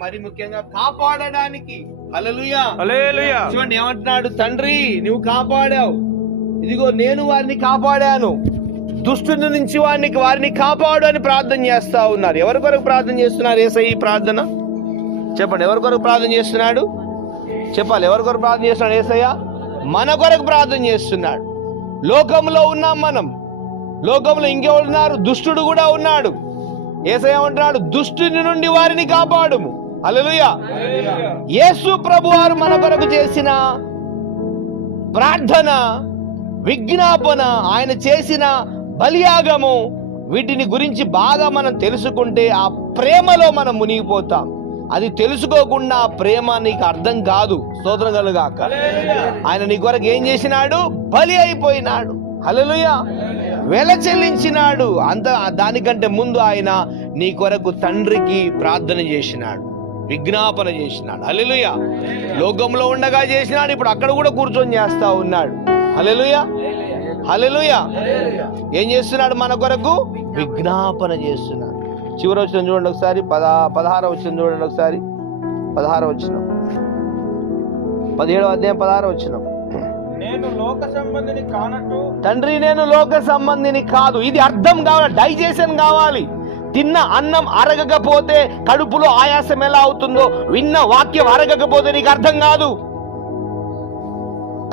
మరి ముఖ్యంగా కాపాడడానికి. హల్లెలూయా హల్లెలూయా. చూడండి ఏమంటున్నాడు, తండ్రి నువ్వు కాపాడావు, ఇదిగో నేను వారిని కాపాడాను, దుష్టుని నుంచి వారిని కాపాడు అని ప్రార్థన చేస్తా ఉన్నారు. ఎవరి కొరకు ప్రార్థన చేస్తున్నారు యేసయ్య? ఈ ప్రార్థన చెప్పండి, ఎవరి కొరకు ప్రార్థన చేస్తున్నాడు? చెప్పాలి, ఎవరి కొరకు ప్రార్థన చేస్తున్నాడు యేసయ్య? మన కొరకు ప్రార్థన చేస్తున్నాడు. లోకంలో ఉన్నాం మనం, లోకంలో ఇంకెవరున్నారు? దుష్టుడు కూడా ఉన్నాడు. యేసయ్య అంటున్నాడు, దుష్టుని నుండి వారిని కాపాడుము. హల్లెలూయా. యేసు ప్రభువారు మన కొరకు చేసిన ప్రార్థన, విజ్ఞాపన, ఆయన చేసిన బలియాగము, వీటిని గురించి బాగా మనం తెలుసుకుంటే ఆ ప్రేమలో మనం మునిగిపోతాం. అది తెలుసుకోకుండా ఆ ప్రేమ నీకు అర్థం కాదు. స్తోత్రం కలుగాక. ఆయన నీ కొరకు ఏం చేసినాడు? బలి అయిపోయినాడు. హల్లెలూయా. వెల చెల్లించినాడు. అంత దానికంటే ముందు ఆయన నీ కొరకు తండ్రికి ప్రార్థన చేసినాడు, విజ్ఞాపన చేసినాడు. హల్లెలూయా. లోకంలో ఉండగా చేసినాడు, ఇప్పుడు అక్కడ కూడా కూర్చొని చేస్తా ఉన్నాడు. హల్లెలూయా. హల్లెలూయా. ఏం చేస్తున్నాడు? మన కొరకు విజ్ఞాపన చేస్తున్నాడు. చివరి వచ్చిన చూడండి ఒకసారి, 16 వచ్చిన చూడండి ఒకసారి. 16 వచ్చిన 17వ అధ్యాయం 16 వచ్చిన. నేను లోక సంబంధిని కానట్టు, తండ్రి నేను లోక సంబంధిని కాదు. ఇది అర్థం కావాలి, డైజెషన్ కావాలి. తిన్న అన్నం అరగకపోతే కడుపులో ఆయాసం ఎలా అవుతుందో, విన్న వాక్యం అరగకపోతే నీకు అర్థం కాదు.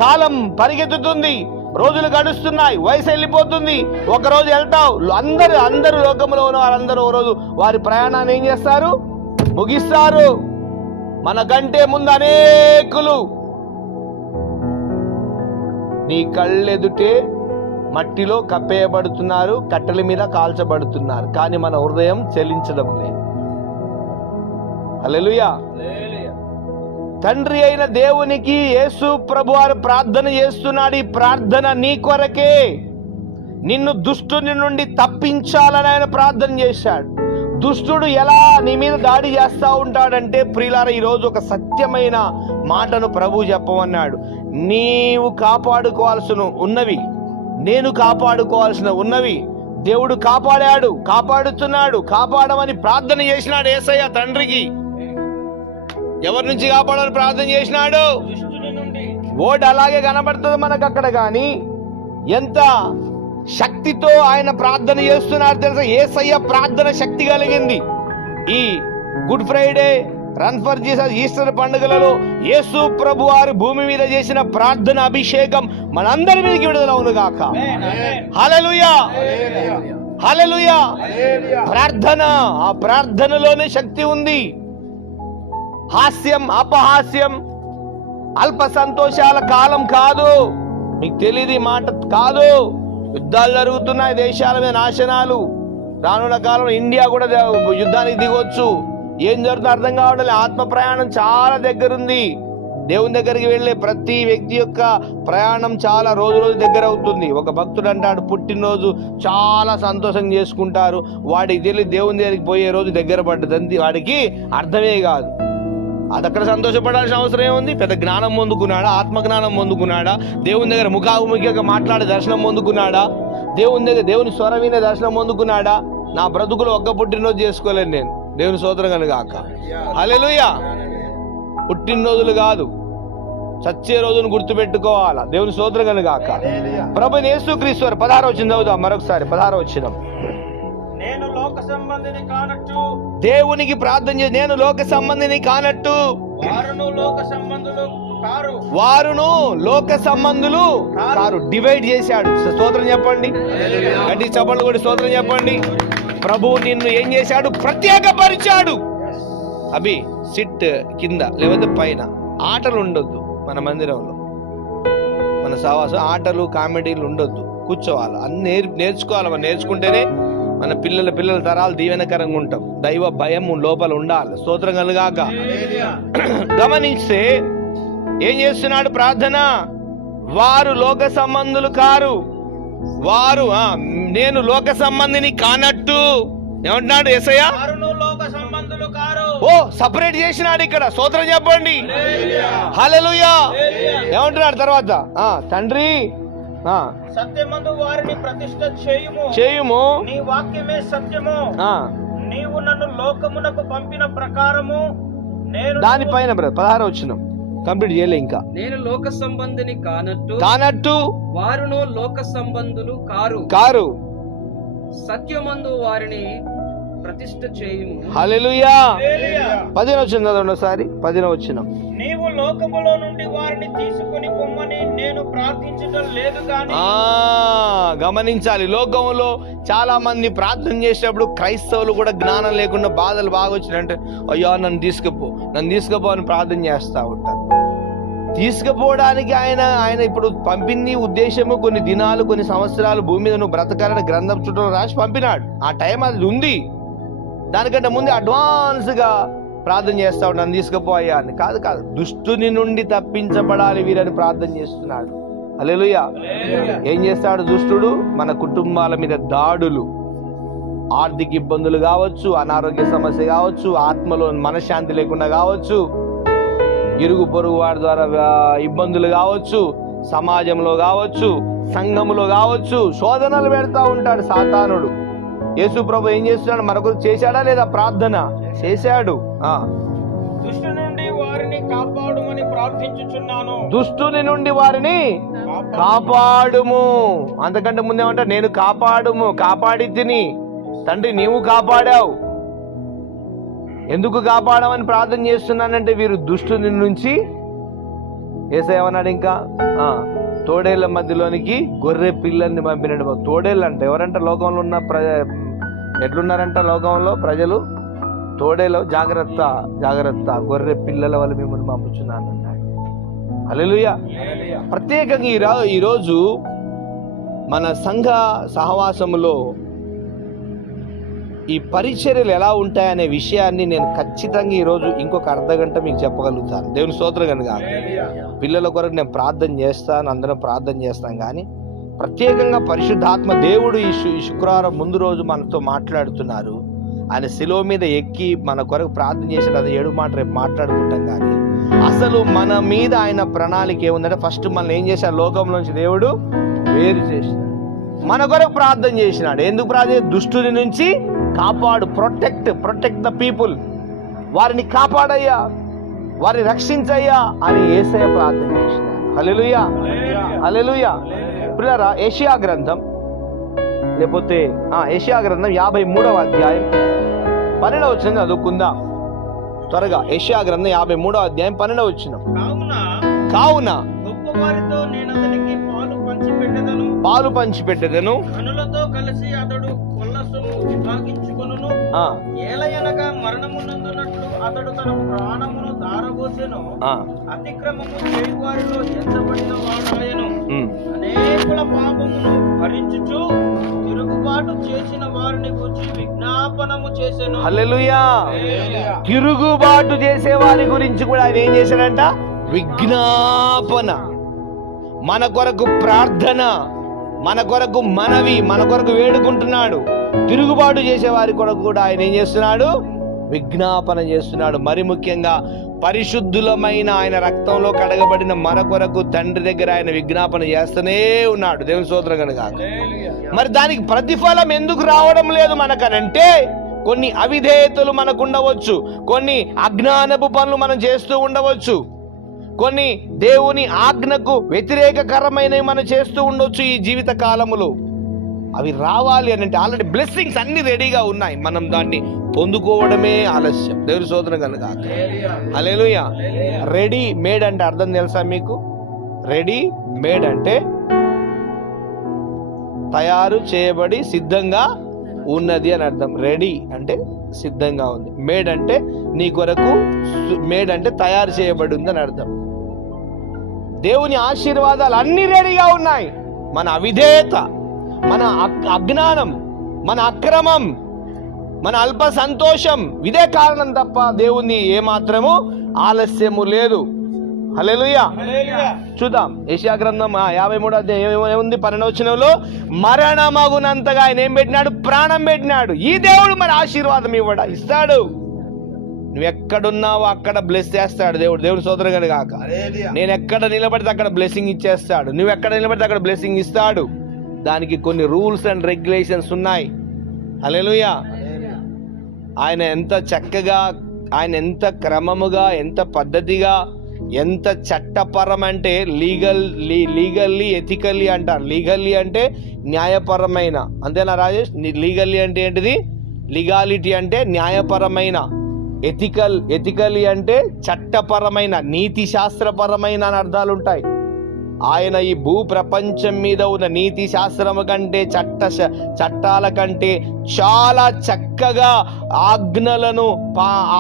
కాలం పరిగెత్తుతుంది, రోజులు గడుస్తున్నాయి, వయసు వెళ్ళిపోతుంది. ఒక రోజు వెళ్తావు, అందరూ లోకంలో ఉన్న వారందరూ ఓ రోజు వారి ప్రయాణాన్ని ఏం చేస్తారు? ముగిస్తారు. మనకంటే ముందు అనేకులు నీ కళ్ళెదుటే మట్టిలో కప్పేయబడుతున్నారు, కట్టెల మీద కాల్చబడుతున్నారు, కానీ మన హృదయం చెలించడం లేదు. హల్లెలూయా. తండ్రి అయిన దేవునికి యేసు ప్రభువారు ప్రార్థన చేస్తున్నాడు. ఈ ప్రార్థన నీ కొరకే, నిన్ను దుష్టుని నుండి తప్పించాలని ఆయన ప్రార్థన చేశాడు. దుష్టుడు ఎలా నీ మీద దాడి చేస్తా ఉంటాడంటే, ప్రియులారా, ఈరోజు ఒక సత్యమైన మాటను ప్రభు చెప్పమన్నాడు. నీవు కాపాడుకోవాల్సిన ఉన్నవి, నేను కాపాడుకోవాల్సిన ఉన్నవి దేవుడు కాపాడాడు, కాపాడుతున్నాడు. కాపాడమని ప్రార్థన చేసినాడు యేసయ్య తండ్రికి. ఎవరి నుంచి కాపాడాలని ప్రార్థన చేసినాడు? ఓటు అలాగే కనబడుతుంది మనకు అక్కడ, కానీ ఎంత శక్తితో ఆయన ప్రార్థన చేస్తున్నారు తెలుసా? యేసయ్య ప్రార్థన శక్తి కలిగింది. ఈ good Friday, run for Jesus, Easter పండుగలలో యేసు ప్రభు వారు భూమి మీద చేసిన ప్రార్థన అభిషేకం మనందరి మీదకి విడుదలవును గాక. హల్లెలూయా. హల్లెలూయా. ప్రార్థన, ఆ ప్రార్థనలోనే శక్తి ఉంది. హాస్యం, అపహాస్యం, అల్ప సంతోషాల కాలం కాదు. మీకు తెలియదు ఈ మాట కాదు. యుద్ధాలు జరుగుతున్నాయి, దేశాల మీద నాశనాలు. రానున్న కాలంలో ఇండియా కూడా యుద్ధానికి దిగొచ్చు. ఏం జరుగుతుందో అర్థం కావడం. ఆత్మ ప్రయాణం చాలా దగ్గరుంది. దేవుని దగ్గరికి వెళ్ళే ప్రతి వ్యక్తి యొక్క ప్రయాణం చాలా రోజు దగ్గర అవుతుంది. ఒక భక్తుడు అంటాడు, పుట్టినరోజు చాలా సంతోషంగా చేసుకుంటారు, వాడికి తెలియదు దేవుని దగ్గరికి పోయే రోజు దగ్గర పడ్డది. వాడికి అర్థమే కాదు. అది అక్కడ సంతోషపడాల్సిన అవసరం ఏముంది? పెద్ద జ్ఞానం పొందుకున్నాడా? ఆత్మజ్ఞానం పొందుకున్నాడా? దేవుని దగ్గర ముఖాముఖిగా మాట్లాడే దర్శనం పొందుకున్నాడా? దేవుని దగ్గర దేవుని స్వరం వినే దర్శనం పొందుకున్నాడా? నా బ్రతుకులో ఒక్క పుట్టినరోజు చేసుకోలేను నేను. దేవుని స్తోత్రం కలుగాక. హల్లెలూయా. పుట్టినరోజులు కాదు, చచ్చే రోజును గుర్తుపెట్టుకోవాలా. దేవుని స్తోత్రం కలుగాక. ప్రభువైన యేసుక్రీస్తు వారు 16 వచ్చిన చదువుదాం మరొకసారి. 16 వచ్చిన. నేను లోక సంబంధిని కానట్టు, దేవునికి ప్రార్థన చేసి, నేను లోక సంబంధిని కానట్టు, వారును లోక సంబంధులు కారు. వారును లోక సంబంధులు కారు. డివైడ్ చేశాడు. స్తోత్రం చెప్పండి, గట్టి చప్పట్లు కూడా స్తోత్రం చెప్పండి. ప్రభువు నిన్ను ఏం చేశాడు? ప్రత్యేకపరిచాడు. అభి సిట్ కింద లేకపోతే పైన. ఆటలు ఉండొద్దు మన మందిరంలో, మన సహవాసం. ఆటలు కామెడీలు ఉండొద్దు, కూర్చోవాలి. అన్ని నేర్చుకోవాలి. మనం నేర్చుకుంటేనే మన పిల్లల తరాలు దీవెనకరంగా ఉంటాం. దైవ భయం లోపల ఉండాలి. స్తోత్రం కలుగాక. గమనిస్తే ఏం చేస్తున్నాడు ప్రార్థన? వారు లోక సంబంధులు కారు, వారు నేను లోక సంబంధిని కానట్టు. ఏమంటున్నాడు యేసయ్య? ఓ సపరేట్ చేసినాడు ఇక్కడ. స్తోత్రం చెప్పండి. హల్లెలూయా. ఏమంటున్నాడు తర్వాత? తండ్రి సత్యమందు వారిని ప్రతిష్ఠ చేయుము, చేయుము, నీ వాక్యమే సత్యము, నీవు నన్ను లోకమునకు పంపిన ప్రకారము నేను దానిపైన 16 వచనం కంప్లీట్ చేయలే ఇంకా. నేను లోక సంబంధిని కానట్టు వారును లోక సంబంధులు కారు. సత్యమందు వారిని ప్రతిష్ఠ చేయుము. హల్లెలూయా. హల్లెలూయా. 10వ వచనం చదవండి ఒకసారి. 10వ వచనం. నీవు లోకములో నుండి వారిని తీసుకొని పొమ్మని నేను ప్రార్థించడం లేదు కానీ. గమనించాలి, లోకంలో చాలా మంది ప్రార్థన చేసేటప్పుడు క్రైస్తవులు కూడా జ్ఞానం లేకుండా బాధలు బాగా వచ్చినాయంటే, అయ్యో నన్ను తీసుకుపో అని ప్రార్థన చేస్తూ ఉంటారు. తీసుకుపోవడానికి ఆయన ఇప్పుడు పంపింది ఉద్దేశము కొన్ని దినాలు, కొన్ని సంవత్సరాలు భూమి మీద నువ్వు బ్రతకాలని గ్రంథం చుట్టూ రాసి పంపినాడు. ఆ టైం అది ఉంది. దానికంటే ముందు అడ్వాన్స్గా ప్రార్థన చేస్తా ఉంటాడు, నన్ను తీసుకుపోయా అని. కాదు, దుష్టుని నుండి తప్పించబడాలి వీరని ప్రార్థన చేస్తున్నాడు. హల్లెలూయా. ఏం చేస్తాడు దుష్టుడు? మన కుటుంబాల మీద దాడులు, ఆర్థిక ఇబ్బందులు కావచ్చు, అనారోగ్య సమస్య కావచ్చు, ఆత్మలో మనశ్శాంతి లేకుండా కావచ్చు, ఇరుగు పొరుగు వారి ద్వారా ఇబ్బందులు కావచ్చు, సమాజంలో కావచ్చు, సంఘములో కావచ్చు, శోధనలు పెడతా ఉంటాడు సాతానుడు. యేసు ప్రభు ఏం చేస్తున్నాడు? మనకు చేశాడా లేదా? ప్రార్థన చేశాడు. దుష్టు నుండి వారిని కాపాడుమని ప్రార్థించుచున్నాను. దుష్టుని నుండి వారిని కాపాడుము. అంతకంటే ముందేమంటా? నేను కాపాడి తిని తండ్రి నీవు కాపాడావు. ఎందుకు కాపాడమని ప్రార్థన చేస్తున్నానంటే వీరు దుష్టుని నుంచి. యేసయ్య ఏమన్నాడు ఇంకా? తోడేళ్ల మధ్యలోనికి గొర్రె పిల్లల్ని పంపినట్టు. తోడేళ్ళు అంటే ఎవరంట? లోకంలో ఉన్న ఎట్లున్నారంట లోకంలో ప్రజలు? తోడేలో జాగ్రత్త గొర్రె పిల్లల వల్ల మిమ్మల్ని పంపుచున్నాను అన్నాడు. హల్లెలూయా. ప్రత్యేకంగా ఈరోజు మన సంఘ సహవాసములో ఈ పరిచర్యలు ఎలా ఉంటాయనే విషయాన్ని నేను ఖచ్చితంగా ఈరోజు ఇంకొక అర్ధగంట మీకు చెప్పగలుగుతాను. దేవుని స్తోత్రం కనుక. పిల్లల కొరకు నేను ప్రార్థన చేస్తాను, అందరం ప్రార్థన చేస్తాం. కానీ ప్రత్యేకంగా పరిశుద్ధాత్మ దేవుడు ఈ శుక్రవారం ముందు రోజు మనతో మాట్లాడుతున్నారు. ఆయన శిలువ మీద ఎక్కి మన కొరకు ప్రార్థన చేశాడు. అది 7 మాట రేపు మాట్లాడుకుంటాం. కానీ అసలు మన మీద ఆయన ప్రణాళిక ఏముందంటే, ఫస్ట్ మనల్ని ఏం చేశాడు? లోకంలోంచి దేవుడు వేరు చేసినాడు, మన కొరకు ప్రార్థన చేసినాడు. ఎందుకు ప్రార్థన? దుష్టుని నుంచి కాపాడు. Protect the people. వారిని కాపాడయ్యా, వారిని రక్షించయ్యా అని యేసయ్య ప్రార్థన చేసినాడు. హల్లెలూయా. హల్లెలూయా. ప్రియులారా, యెషయా గ్రంథం 53వ అధ్యాయం 12వ వచనం చదువుకుందాం త్వరగా. యెషయా గ్రంథం 53వ అధ్యాయం 12వ వచనం. కావున గొప్పవారితో నేను అతనికి పాలు పంచిపెట్టెదను. కనులతో కలిసి అతడు కొల్లసొమ్ము విభాగించుకొనును. ఏలయనగా మరణమునందునట్లు అతడు తన ప్రాణమును దారబోసెను. అతిక్రమము చేయువారిలో ఎంచబడిన వాడాయను. అనేకుల పాపమును భరించుచు తిరుగుబాటు చేసిన వారిని గురించి విజ్ఞాపనము చేసెను. హల్లెలూయా. తిరుగుబాటు చేసే వారి గురించి కూడా ఆయన ఏం చేశాడంట? విజ్ఞాపన. మన కొరకు ప్రార్థన, మన కొరకు మనవి, మన కొరకు వేడుకుంటున్నాడు. తిరుగుబాటు చేసే వారి కొరకు కూడా ఆయన ఏం చేస్తున్నాడు? విజ్ఞాపన చేస్తున్నాడు. మరి ముఖ్యంగా పరిశుద్ధులమైన ఆయన రక్తంలో కడగబడిన మన కొరకు తండ్రి దగ్గర ఆయన విజ్ఞాపన చేస్తూనే ఉన్నాడు. దేవుని స్తోత్రం కనుక. మరి దానికి ప్రతిఫలం ఎందుకు రావడం లేదు మనకనంటే, కొన్ని అవిధేయతలు మనకు ఉండవచ్చు, కొన్ని అజ్ఞానపు పనులు మనం చేస్తూ ఉండవచ్చు, కొన్ని దేవుని ఆజ్ఞకు వ్యతిరేకకరమైనవి మనం చేస్తూ ఉండొచ్చు ఈ జీవిత కాలములో. అవి రావాలి అని అంటే ఆల్రెడీ బ్లెస్సింగ్స్ అన్ని రెడీగా ఉన్నాయి, మనం దాన్ని పొందుకోవడమే ఆలస్యం. దేవుని స్తోత్రం కనుక. హల్లెలూయా. రెడీ మేడ్ అంటే అర్థం తెలుసా మీకు? రెడీ మేడ్ అంటే తయారు చేయబడి సిద్ధంగా ఉన్నది అని అర్థం. రెడీ అంటే సిద్ధంగా ఉంది, మేడ్ అంటే నీ కొరకు, మేడ్ అంటే తయారు చేయబడి ఉంది అని అర్థం. దేవుని ఆశీర్వాదాలు అన్ని రెడీగా ఉన్నాయి. మన అవిధేయత, మన అజ్ఞానం, మన అక్రమం, మన అల్ప సంతోషం, ఇదే కారణం తప్ప దేవుని ఏమాత్రము ఆలస్యము లేదు. హల్లెలూయా. చూద్దాం యెషయా గ్రంథం 53వ అధ్యాయం ఏముంది? 12వ వచనంలో మరణమగునంతగా ఆయన ఏం పెట్టినాడు? ప్రాణం పెట్టినాడు. ఈ దేవుడు మరి ఆశీర్వాదం ఇస్తాడు. నువ్వు ఎక్కడున్నావో అక్కడ బ్లెస్ చేస్తాడు దేవుడు. దేవుడు స్తోత్రం కాక. నేను ఎక్కడ నిలబడితే అక్కడ బ్లెస్సింగ్ ఇచ్చేస్తాడు. నువ్వు ఎక్కడ నిలబడితే అక్కడ బ్లెస్సింగ్ ఇస్తాడు. దానికి కొన్ని రూల్స్ అండ్ రెగ్యులేషన్స్ ఉన్నాయి. హల్లెలూయా. ఆయన ఎంత చక్కగా, ఆయన ఎంత క్రమముగా, ఎంత పద్ధతిగా, ఎంత చట్టపరం అంటే లీగల్లీ ఎథికల్లీ అంటారు. లీగల్లీ అంటే న్యాయపరమైన, అంతేనా రాజేష్? లీగల్లీ అంటే ఏంటిది? లీగాలిటీ అంటే న్యాయపరమైన, ఎథికల్లీ అంటే చట్టపరమైన, నీతి శాస్త్రపరమైన అని అర్థాలు ఉంటాయి. ఆయన ఈ భూ ప్రపంచం మీద ఉన్న నీతి శాస్త్రం కంటే, చట్టాల కంటే చాలా చక్కగా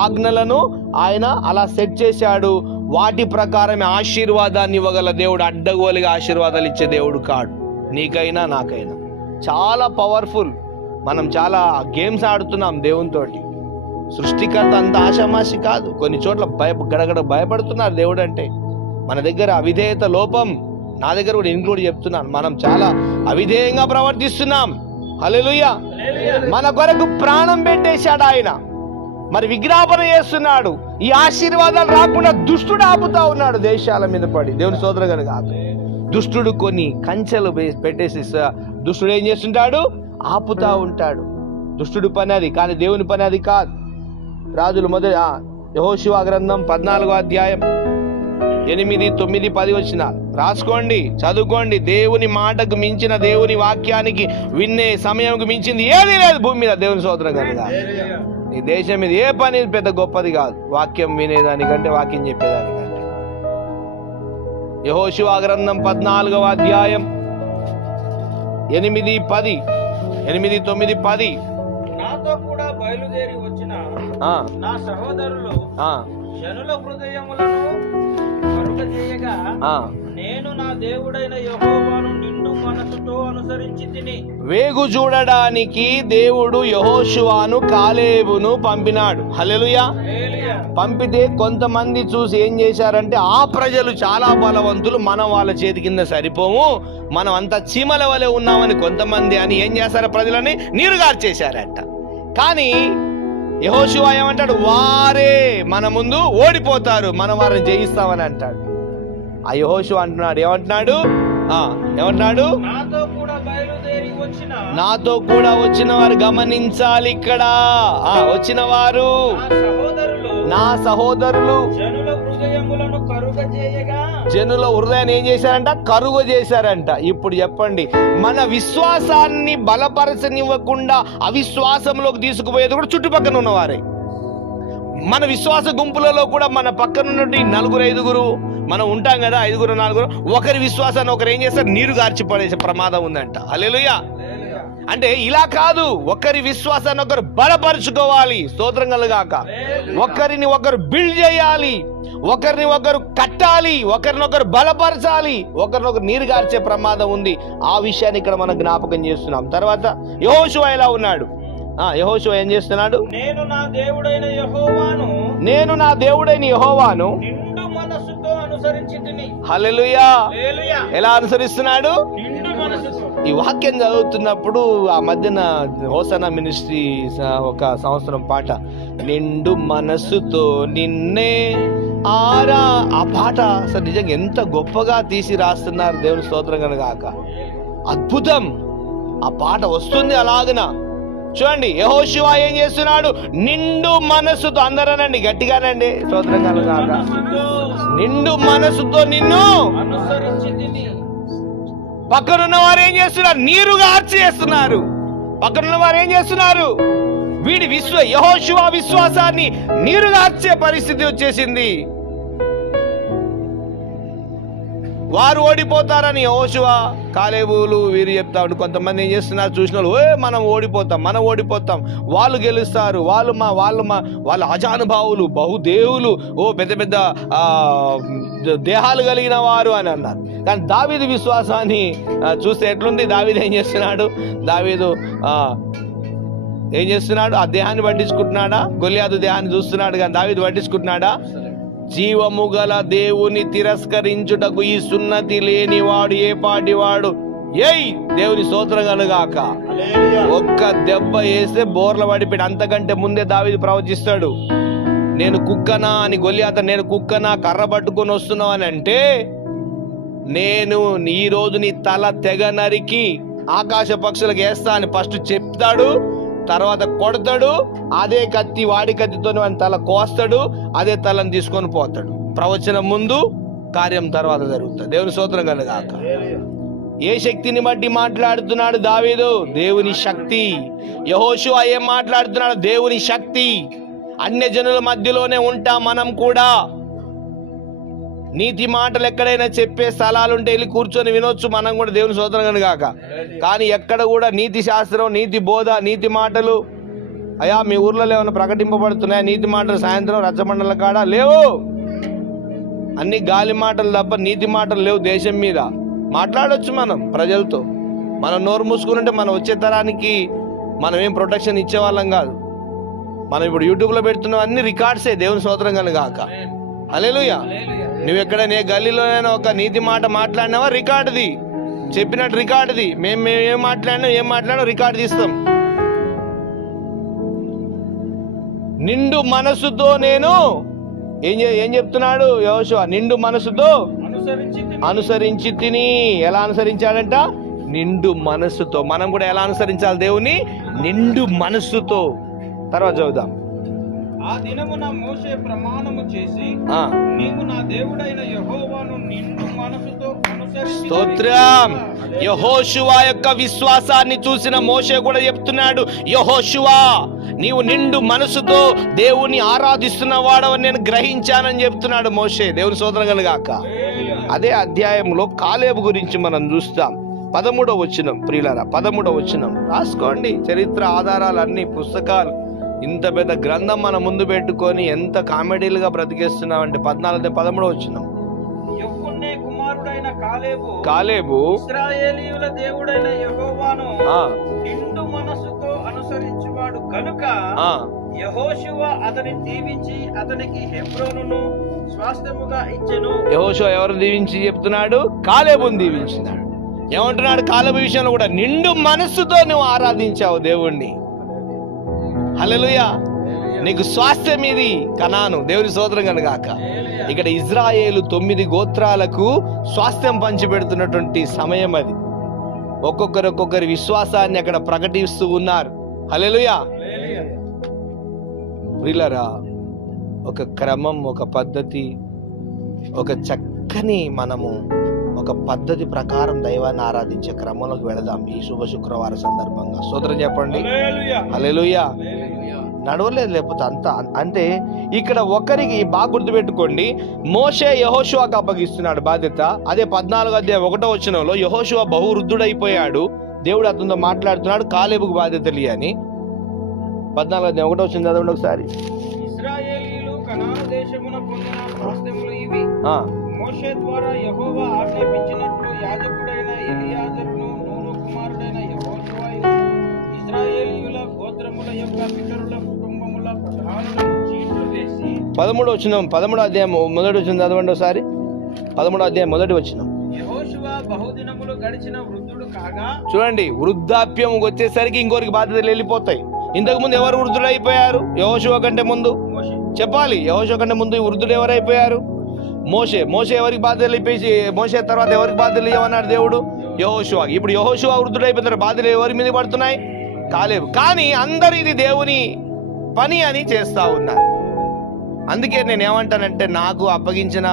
ఆజ్ఞలను ఆయన అలా సెట్ చేశాడు. వాటి ప్రకారమే ఆశీర్వాదాన్ని ఇవ్వగల దేవుడు. అడ్డగోలుగా ఆశీర్వాదాలు ఇచ్చే దేవుడు కాడు, నీకైనా నాకైనా. చాలా పవర్ఫుల్. మనం చాలా గేమ్స్ ఆడుతున్నాం దేవునితోటి. సృష్టికర్త అంత ఆషామాషి కాదు. కొన్ని చోట్ల గడగడ భయపడుతున్నారు దేవుడు అంటే. మన దగ్గర అవిధేయత లోపం, నా దగ్గర కూడా ఇంక్లూడ్ చెప్తున్నాను. మనం చాలా అవిధేయంగా ప్రవర్తిస్తున్నాం. హల్లెలూయా. మన కొరకు ప్రాణం పెట్టేశాడు ఆయన. మరి విజ్ఞాపన చేస్తున్నాడు. ఈ ఆశీర్వాదాలు రాకుండా దుష్టుడు ఆపుతా ఉన్నాడు దేశాల మీద పడి. దేవుని స్తోత్రం కనుక దుష్టుడు కొన్ని కంచెలు పెట్టేసి దుష్టుడు ఏం చేస్తుంటాడు? ఆపుతా ఉంటాడు. దుష్టుడు పని అది, కానీ దేవుని పని అది కాదు. రాజులు మొదటి యెహోషువ గ్రంథం 14వ అధ్యాయం 8, 9, 10 వచనాలు రాసుకోండి, చదువుకోండి. దేవుని మాటకు మించిన, దేవుని వాక్యానికి విన్నే సమయంకు మించింది ఏదీ లేదు భూమి మీద. దేవుని స్తోత్రం కనుక ఈ దేశం మీద ఏ పని పెద్ద గొప్పది కాదు వాక్యం వినేదానికంటే, వాక్యం చెప్పేదానికంటే. యెహోషువ గ్రంథం 14వ అధ్యాయం 8, 9, 10. నాతో కూడా బయలుదేరి వచ్చిన నా సహోదరులు జనుల హృదయములను కరుగజేయగా నేను నా దేవుడైన యెహోవాను నిండు మనసుతో అనుసరించి తిని. వేగు చూడడానికి దేవుడు యెహోషువను, కాలేబును పంపినాడు. హల్లెలూయా. పంపితే కొంతమంది చూసి ఏం చేశారంటే, ఆ ప్రజలు చాలా బలవంతులు, మనం వాళ్ళ చేతి కింద సరిపోము, మనం అంతా చీమల వలె ఉన్నామని కొంతమంది అని ఏం చేశారు? ప్రజలని నీరుగార్చేశారట. కానీ యెహోషువ ఏమంటాడు? వారే మన ముందు ఓడిపోతారు, మనం వారిని జయిస్తామని అంటాడు. ఆ యెహోషువ అంటున్నాడు, ఏమంటున్నాడు? నాతో కూడా వచ్చిన వారు గమనించాలి. ఇక్కడ వచ్చిన వారు నా సహోదరులు జనుల హృదయాన్ని ఏం చేశారంట? కరుగు చేశారంట. ఇప్పుడు చెప్పండి, మన విశ్వాసాన్ని బలపరచనివ్వకుండా అవిశ్వాసంలోకి తీసుకుపోయేది కూడా చుట్టుపక్కల ఉన్నవారే. మన విశ్వాస గుంపులలో కూడా మన పక్కన ఉన్నటువంటి 4, 5 మనం ఉంటాం కదా, 5, 4 ఒకరి విశ్వాసాన్ని ఒకరు ఏం చేస్తారు? నీరు గార్చి పడేసే ప్రమాదం ఉందంట. హల్లెలూయా. అంటే ఇలా కాదు, ఒకరి విశ్వాసాన్ని ఒకరు బలపరుచుకోవాలి. స్తోత్రం కలుగాక. ఒకరిని ఒకరు బిల్డ్ చేయాలి, ఒకరిని ఒకరు కట్టాలి, ఒకరినొకరు బలపరచాలి, ఒకరినొకరు నీరు గార్చే ప్రమాదం ఉంది. ఆ విషయాన్ని ఇక్కడ మనం జ్ఞాపకం చేస్తున్నాం. తర్వాత యెహోషువ ఎలా ఉన్నాడు? యెహోషువ ఏం చేస్తున్నాడు? నేను నా దేవుడైన యెహోవాను నిండు మనసుతో అనుసరించి తిని. హల్లెలూయా. ఎలా అనుసరిస్తున్నాడు? ఈ వాక్యం చదువుతున్నప్పుడు ఆ మధ్యన హోసనా మినిస్ట్రీ ఒక సంవత్సరం పాట, నిండు మనసుతో నిన్నే ఆరా. ఆ పాట అసలు నిజంగా ఎంత గొప్పగా తీసి రాస్తున్నారు. దేవుని స్తోత్రం కనుగాక. అద్భుతం. ఆ పాట వస్తుంది అలాగన. చూడండి, యెహోషువ ఏం చేస్తున్నాడు? నిండు మనసుతో, అందరనండి గట్టిగానండి, స్తోత్రం కలుగాక. నిండు మనసుతో నిన్ను పక్కనున్న వారు ఏం చేస్తున్నారు? నీరుగా ఆర్చి చేస్తున్నారు. పక్కనున్న వారు ఏం చేస్తున్నారు? వీడి యెహోషువ విశ్వాసాన్ని నీరుగా ఆర్చే పరిస్థితి వచ్చేసింది. వారు ఓడిపోతారని యెహోషువ, కాలేబులు వీరు చెప్తా ఉంటే కొంతమంది ఏం చేస్తున్నారు? చూసిన వాళ్ళు, మనం ఓడిపోతాం, వాళ్ళు గెలుస్తారు, వాళ్ళు అజానుభావులు, బహుదేవులు, పెద్ద పెద్ద దేహాలు కలిగిన వారు అని అన్నారు. కానీ దావీదు విశ్వాసాన్ని చూస్తే ఎట్లుంది? దావీదు ఏం చేస్తున్నాడు? ఆ దేహాన్ని పట్టించుకుంటున్నాడా? గొలియాతు దేహాన్ని చూస్తున్నాడు, కానీ దావీదు పట్టించుకుంటున్నాడా? జీవము గల దేవుని తిరస్కరించుటకు ఈ సున్నతి లేనివాడు ఏ పాటివాడు? దేవుని స్తోత్రం కలుగాక. ఒక్క దెబ్బ వేస్తే బోర్ల పడిపోయాడు. అంతకంటే ముందే దావీదు ప్రవచిస్తాడు, నేను కుక్కనా అని. గొలియాత నేను కుక్కనా, కర్ర పట్టుకొని వస్తున్నావు అని అంటే, నేను ఈ రోజు నీ తల తెగ నరికి ఆకాశ పక్షులకు వేస్తా అని ఫస్ట్ చెప్తాడు. తర్వాత కొడతాడు, అదే కత్తి వాడి కత్తితో వాని తల కోస్తాడు, అదే తలను తీసుకొని పోతాడు. ప్రవచనం ముందు, కార్యం తర్వాత జరుగుతుంది. దేవుని స్తోత్రం కలుగాక. ఏ శక్తిని బట్టి మాట్లాడుతున్నాడు దావీదు? దేవుని శక్తి. యెహోషువ ఏం మాట్లాడుతున్నాడు? దేవుని శక్తి. అన్యజనుల మధ్యలోనే ఉంటాం మనం కూడా. నీతి మాటలు ఎక్కడైనా చెప్పే స్థలాలుంటే వెళ్ళి కూర్చొని వినొచ్చు మనం కూడా, దేవుని స్తోత్రం కాక. కానీ ఎక్కడ కూడా నీతి శాస్త్రం, నీతి బోధ, నీతి మాటలు, అయ్యా మీ ఊర్లో ఏమైనా ప్రకటింపబడుతున్నాయా నీతి మాటలు? సాయంత్రం రచ్చబండల కాడ లేవు. అన్ని గాలి మాటలు తప్ప నీతి మాటలు లేవు దేశం మీద. మాట్లాడొచ్చు మనం ప్రజలతో, మనం నోరు మూసుకుంటే మనం వచ్చే తరానికి మనం ఏం ప్రొటెక్షన్ ఇచ్చేవాళ్ళం కాదు. మనం ఇప్పుడు యూట్యూబ్లో పెడుతున్న అన్ని రికార్డ్సే, దేవుని స్తోత్రం కనుగాక. హల్లెలూయా. నువ్వు ఎక్కడైనా ఏ గల్లీలోనైనా ఒక నీతి మాట మాట్లాడినావా? రికార్డుది, చెప్పినట్టు రికార్డుది. మేము ఏం మాట్లాడినా రికార్డు తీస్తాం. నిండు మనసుతో నేను ఏం చెప్తున్నాడు యెహోషువ? నిండు మనసుతో అనుసరించి తిని. ఎలా అనుసరించాడంట? నిండు మనసుతో. మనం కూడా ఎలా అనుసరించాలి దేవుని? నిండు మనసుతో. తర్వాత చదువుదాం. ఆ దినమున మోషే ప్రమాణము చేసి, నీవు నా దేవుడైన యెహోవాను నిండు మనసుతో అనుసరించి. స్తోత్రం. యెహోషువ యొక్క విశ్వాసాన్ని చూసిన మోషే కూడా చెప్తున్నాడు, యెహోషువ నీవు నిండు మనసుతో దేవుని ఆరాధిస్తున్న వాడవని నేను గ్రహించానని చెప్తున్నాడు మోషే. దేవుని స్తోత్రం కలుగాక. అదే అధ్యాయంలో కాలేబు గురించి మనం చూస్తాం. 13వ వచనం ప్రియులారా, 13వ వచనం రాసుకోండి. చరిత్ర ఆధారాలు అన్ని పుస్తకాలు, ఇంత పెద్ద గ్రంథం మన ముందు పెట్టుకొని ఎంత కామెడీలుగా బ్రతికేస్తున్నామంటే 13వ వచనం. యెఫున్నె కుమారుడైన కాలేబు ఇశ్రాయేలీయుల దేవుడైన యెహోవాను నిండు మనసుతో అనుసరించువాడు కనుక యెహోషువ అతని దీవించి అతనికి హెబ్రోనును స్వాస్థ్యముగా ఇచ్చెను. యెహోషువ ఎవరు దీవించి చెప్తున్నాడు? కాలేబుని దీవించినాడు. ఏమంటున్నాడు కాలేబు విషయంలో కూడా? నిండు మనస్సుతో నువ్వు ఆరాధించావు దేవుణ్ణి. హల్లెలూయా. నీకు స్వాస్థ్యం ఇది కనాను. దేవుని స్తోత్రం కనుగాక. ఇక్కడ ఇజ్రాయేలు 9 గోత్రాలకు స్వాస్థ్యం పంచిపెడుతున్నటువంటి సమయం అది. ఒక్కొక్కరి విశ్వాసాన్ని అక్కడ ప్రకటిస్తూ ఉన్నారు. హల్లెలూయా. ప్రియులారా, ఒక క్రమం, ఒక పద్ధతి, ఒక చక్కని మనము ఒక పద్ధతి ప్రకారం దైవాన్ని ఆరాధించే క్రమంలోకి వెళదాం ఈ శుభ శుక్రవారం సందర్భంగా. స్తోత్రం చెప్పండి. హల్లెలూయా. నడవలేదు లేకపోతే అంతా అంటే ఇక్కడ ఒకరికి బాగా గుర్తుపెట్టుకోండి, మోషే యెహోషువకు అప్పగిస్తున్నాడు బాధ్యత. అదే 14వ అధ్యాయం 1వ వచనంలో యెహోషువ బహువృద్ధుడైపోయాడు, దేవుడు అతనితో మాట్లాడుతున్నాడు కాలేబుకు బాధ్యతలు ఇయ్యని. 14వ అధ్యాయం 1వ వచనం చదవండి ఒకసారి. ఇశ్రాయేలీయులు కనాను దేశమున పొందిన స్వాస్థ్యములు ఇవి. మోషే ద్వారా యెహోవా ఆజ్ఞాపించినట్లు యాజకుడైన ఎలియాజరును నూను కుమారుడైన యెహోషువయు ఇశ్రాయేలీయుల గోత్రముల యొక్క పితరుల కుటుంబముల ప్రధానులను చీట్లు వేసి. 13వ వచనం 13వ అధ్యాయం 1వ వచనం చదవండి ఒకసారి. 13వ అధ్యాయం 1వ వచనం. యెహోషువ బహుదినములు గడిచిన వృద్ధుడు కాగా. చూడండి, వృద్ధాప్యం వచ్చేసరికి ఇంకోరికి బాధ్యతలు వెళ్ళిపోతాయి. ఇంతకు ముందు ఎవరు వృద్ధులైపోయారు? యెహోషువ కంటే ముందు చెప్పాలి. యెహోషువ కంటే ముందు ఈ వృద్ధులు ఎవరైపోయారు? మోషే ఎవరికి బాధ్యతలు ఇప్పేసి, మోషే తర్వాత ఎవరికి బాధ్యతలు ఇవ్వమన్నాడు దేవుడు? యెహోషువ. ఇప్పుడు యెహోషువ వృద్ధుడైపోయిన బాధ్యతలు ఎవరి మీద పడుతున్నాయి? కాలేబు. కానీ అందరు ఇది దేవుని పని అని చేస్తా ఉన్నారు. అందుకే నేను ఏమంటానంటే, నాకు అప్పగించిన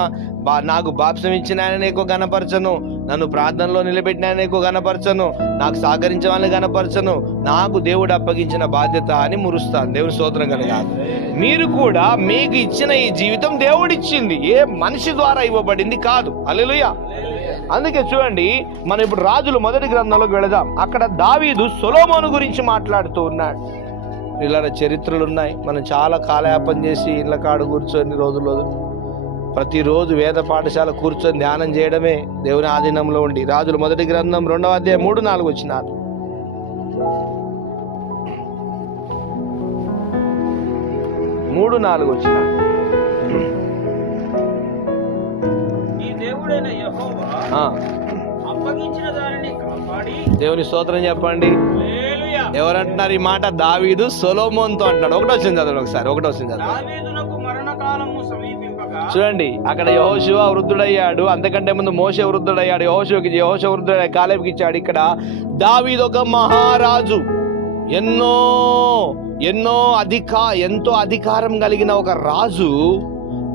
నాకు బాప్సం ఇచ్చిన ఆయన ఎక్కువ గణపరచను, నన్ను ప్రార్థనలో నిలబెట్టిన ఆయన ఎక్కువ గణపరచను, నాకు సహకరించే వాళ్ళని గణపరచను, నాకు దేవుడు అప్పగించిన బాధ్యత అని మురుస్తాను. దేవుని స్తోత్రం కలుగాక. మీరు కూడా మీకు ఇచ్చిన ఈ జీవితం దేవుడిచ్చింది, ఏ మనిషి ద్వారా ఇవ్వబడింది కాదు. హల్లెలూయా. అందుకే చూడండి, మనం ఇప్పుడు రాజులు మొదటి గ్రంథంలోకి వెళదాం. అక్కడ దావీదు సొలొమోను గురించి మాట్లాడుతూ ఉన్నాడు. ఇలా చరిత్రలు ఉన్నాయి. మనం చాలా కాలయాపన చేసి ఇళ్ళ కాడు కూర్చొని రోజులు ప్రతిరోజు వేద పాఠశాల కూర్చొని ధ్యానం చేయడమే దేవుని ఆధీనంలో ఉండి. రాజులు మొదటి గ్రంథం 2వ అధ్యాయం 3-4 వచ్చినారు. దేవుని స్తోత్రం చెప్పండి. ఎవరంటున్నారు ఈ మాట? దావీదు సొలొమోనుతో అంటున్నాడు. 1వ వచనం చదవండి ఒకసారి. 1వ వచనం చదవండి. చూడండి, అక్కడ యెహోషువ వృద్ధుడయ్యాడు, అంతకంటే ముందు మోషే వృద్ధుడయ్యాడు. యెహోషువ వృద్ధుడయ్యాడు, కాలేబుకి ఇచ్చాడు. ఇక్కడ దావీదు ఒక మహారాజు. ఎంతో అధికారం కలిగిన ఒక రాజు,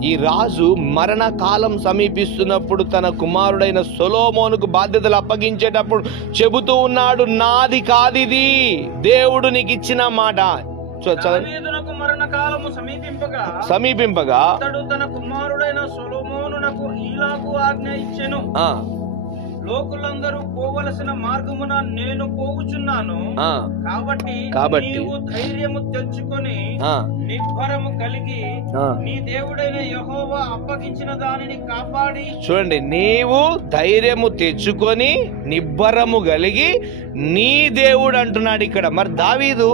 ఈ రాజు మరణకాలం సమీపిస్తున్నప్పుడు తన కుమారుడైన సొలొమోనుకు బాధ్యతలు అప్పగించేటప్పుడు చెబుతూ ఉన్నాడు, నాది కాదిది, దేవుడు నీకు ఇచ్చిన మాట. దావీదునకు మరణకాలము సమీపింపగా అతడు తన కుమారుడైన సొలొమోనునకు ఈలాగు ఆజ్ఞ ఇచ్చెను, లోకులందరూ పోవలసిన మార్గమున నేను పోవుచున్నాను, కాబట్టి నీవు ధైర్యము తెచ్చుకొని నిబ్బరము కలిగి నీ దేవుడైన యెహోవా అప్పగించిన దానిని కాపాడి. చూడండి, నీవు ధైర్యము తెచ్చుకొని నిబ్బరము కలిగి నీ దేవుడు అంటున్నాడు ఇక్కడ. మరి దావీదు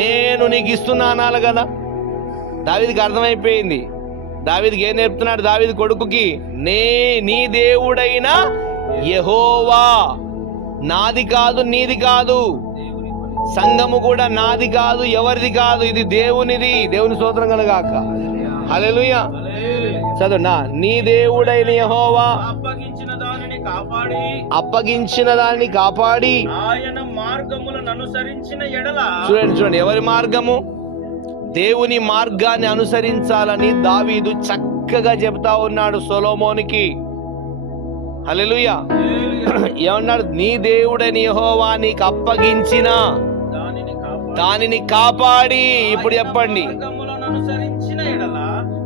నేను నీకు ఇస్తున్నా అనాలి కదా. దావీదుకి అర్థమైపోయింది. దావీదుకి ఏం నేర్పుతున్నాడు దావీదు కొడుకుకి? నీ దేవుడైన యెహోవా, నాది కాదు, నీది కాదు, సంఘము కూడా నాది కాదు, ఎవరిది కాదు, ఇది దేవునిది. దేవుని స్తోత్రం కలుగాక. హల్లెలూయా. చదువునా, నీ దేవుడైన యెహోవా అప్పగించిన దానిని కాపాడి ఆయన మార్గములను అనుసరించిన ఎడల. చూడండి, ఎవరి మార్గము? దేవుని మార్గాన్ని అనుసరించాలని దావీదు చక్కగా చెబుతా ఉన్నాడు సొలొమోనుకి. హల్లెలూయా. ఏమన్నాడు? నీ దేవుడైన యెహోవా నీకు అప్పగించిన దానిని కాపాడి. ఇప్పుడు చెప్పండి,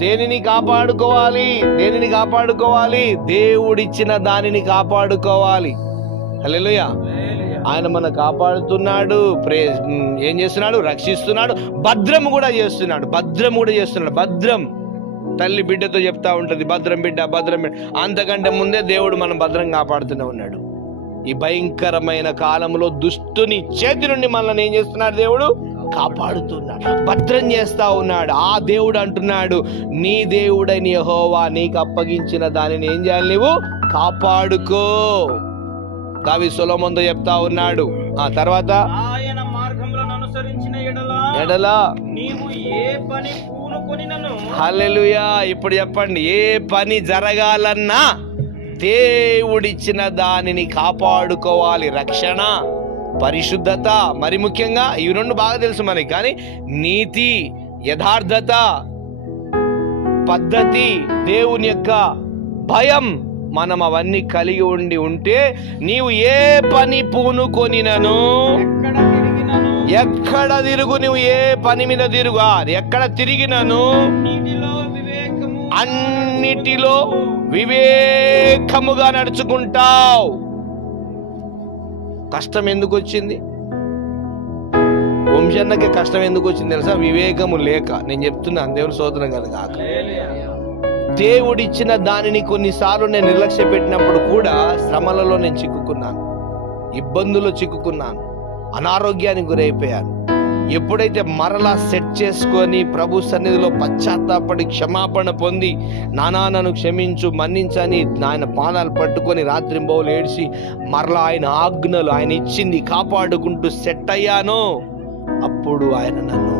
దేనిని కాపాడుకోవాలి? దేవుడిచ్చిన దానిని కాపాడుకోవాలి. హల్లెలూయా. ఆయన మన కాపాడుతున్నాడు, ఏం చేస్తున్నాడు? రక్షిస్తున్నాడు, భద్రం కూడా చేస్తున్నాడు. భద్రం తల్లి బిడ్డతో చెప్తా ఉంటది, భద్రం బిడ్డ. అంతకంటే ముందే దేవుడు మనం భద్రం కాపాడుతూనే ఉన్నాడు. ఈ భయంకరమైన కాలంలో దుష్టుని చేతి నుండి మనల్ని ఏం చేస్తున్నాడు? దేవుడు కాపాడుతున్నాడు, భద్రం చేస్తా ఉన్నాడు. ఆ దేవుడు అంటున్నాడు, నీ దేవుడైన యెహోవా నీకు అప్పగించిన దానిని ఏం చేయాలి? నీవు కాపాడుకో. దావీదు సొలొమోనుతో చెప్తా ఉన్నాడు. ఆ తర్వాత, ఆయన మార్గములను అనుసరించిన ఎడల నీవు ఏ పని పూనుకొనినను. హల్లెలూయా. ఇప్పుడు చెప్పండి, ఏ పని జరగాలన్నా దేవుడిచ్చిన దానిని కాపాడుకోవాలి. రక్షణ, పరిశుద్ధత, మరి ముఖ్యంగా ఇవి రెండు బాగా తెలుసు మనకి. కానీ నీతి, యథార్థత, పద్ధతి, దేవుని యొక్క భయం, మనం అవన్నీ కలిగి ఉంటే నీవు ఏ పని పూనుకొనినను, ఎక్కడ తిరుగు, నువ్వు ఏ పని మీద తిరుగా, ఎక్కడ తిరిగినను అన్నిటిలో వివేకముగా నడుచుకుంటావు. కష్టం ఎందుకు వచ్చింది? వంశన్నకి కష్టం ఎందుకు వచ్చింది తెలుసా? వివేకము లేక. నేను చెప్తున్నాను, దేవుని స్తోత్రం కలుగాక. దేవుడిచ్చిన దానిని కొన్నిసార్లు నేను నిర్లక్ష్య పెట్టినప్పుడు కూడా శ్రమలలో నేను చిక్కుకున్నాను, ఇబ్బందులు చిక్కుకున్నాను, అనారోగ్యానికి గురైపోయాను. ఎప్పుడైతే మరలా సెట్ చేసుకొని ప్రభు సన్నిధిలో పశ్చాత్తాపడి క్షమాపణ పొంది, నానా నన్ను క్షమించు, మన్నించని ఆయన పాదాలు పట్టుకొని రాత్రింబౌలు ఏడ్చి మరలా ఆయన ఆజ్ఞలు, ఆయన ఇచ్చింది కాపాడుకుంటూ సెట్ అయ్యానో, అప్పుడు ఆయన నన్ను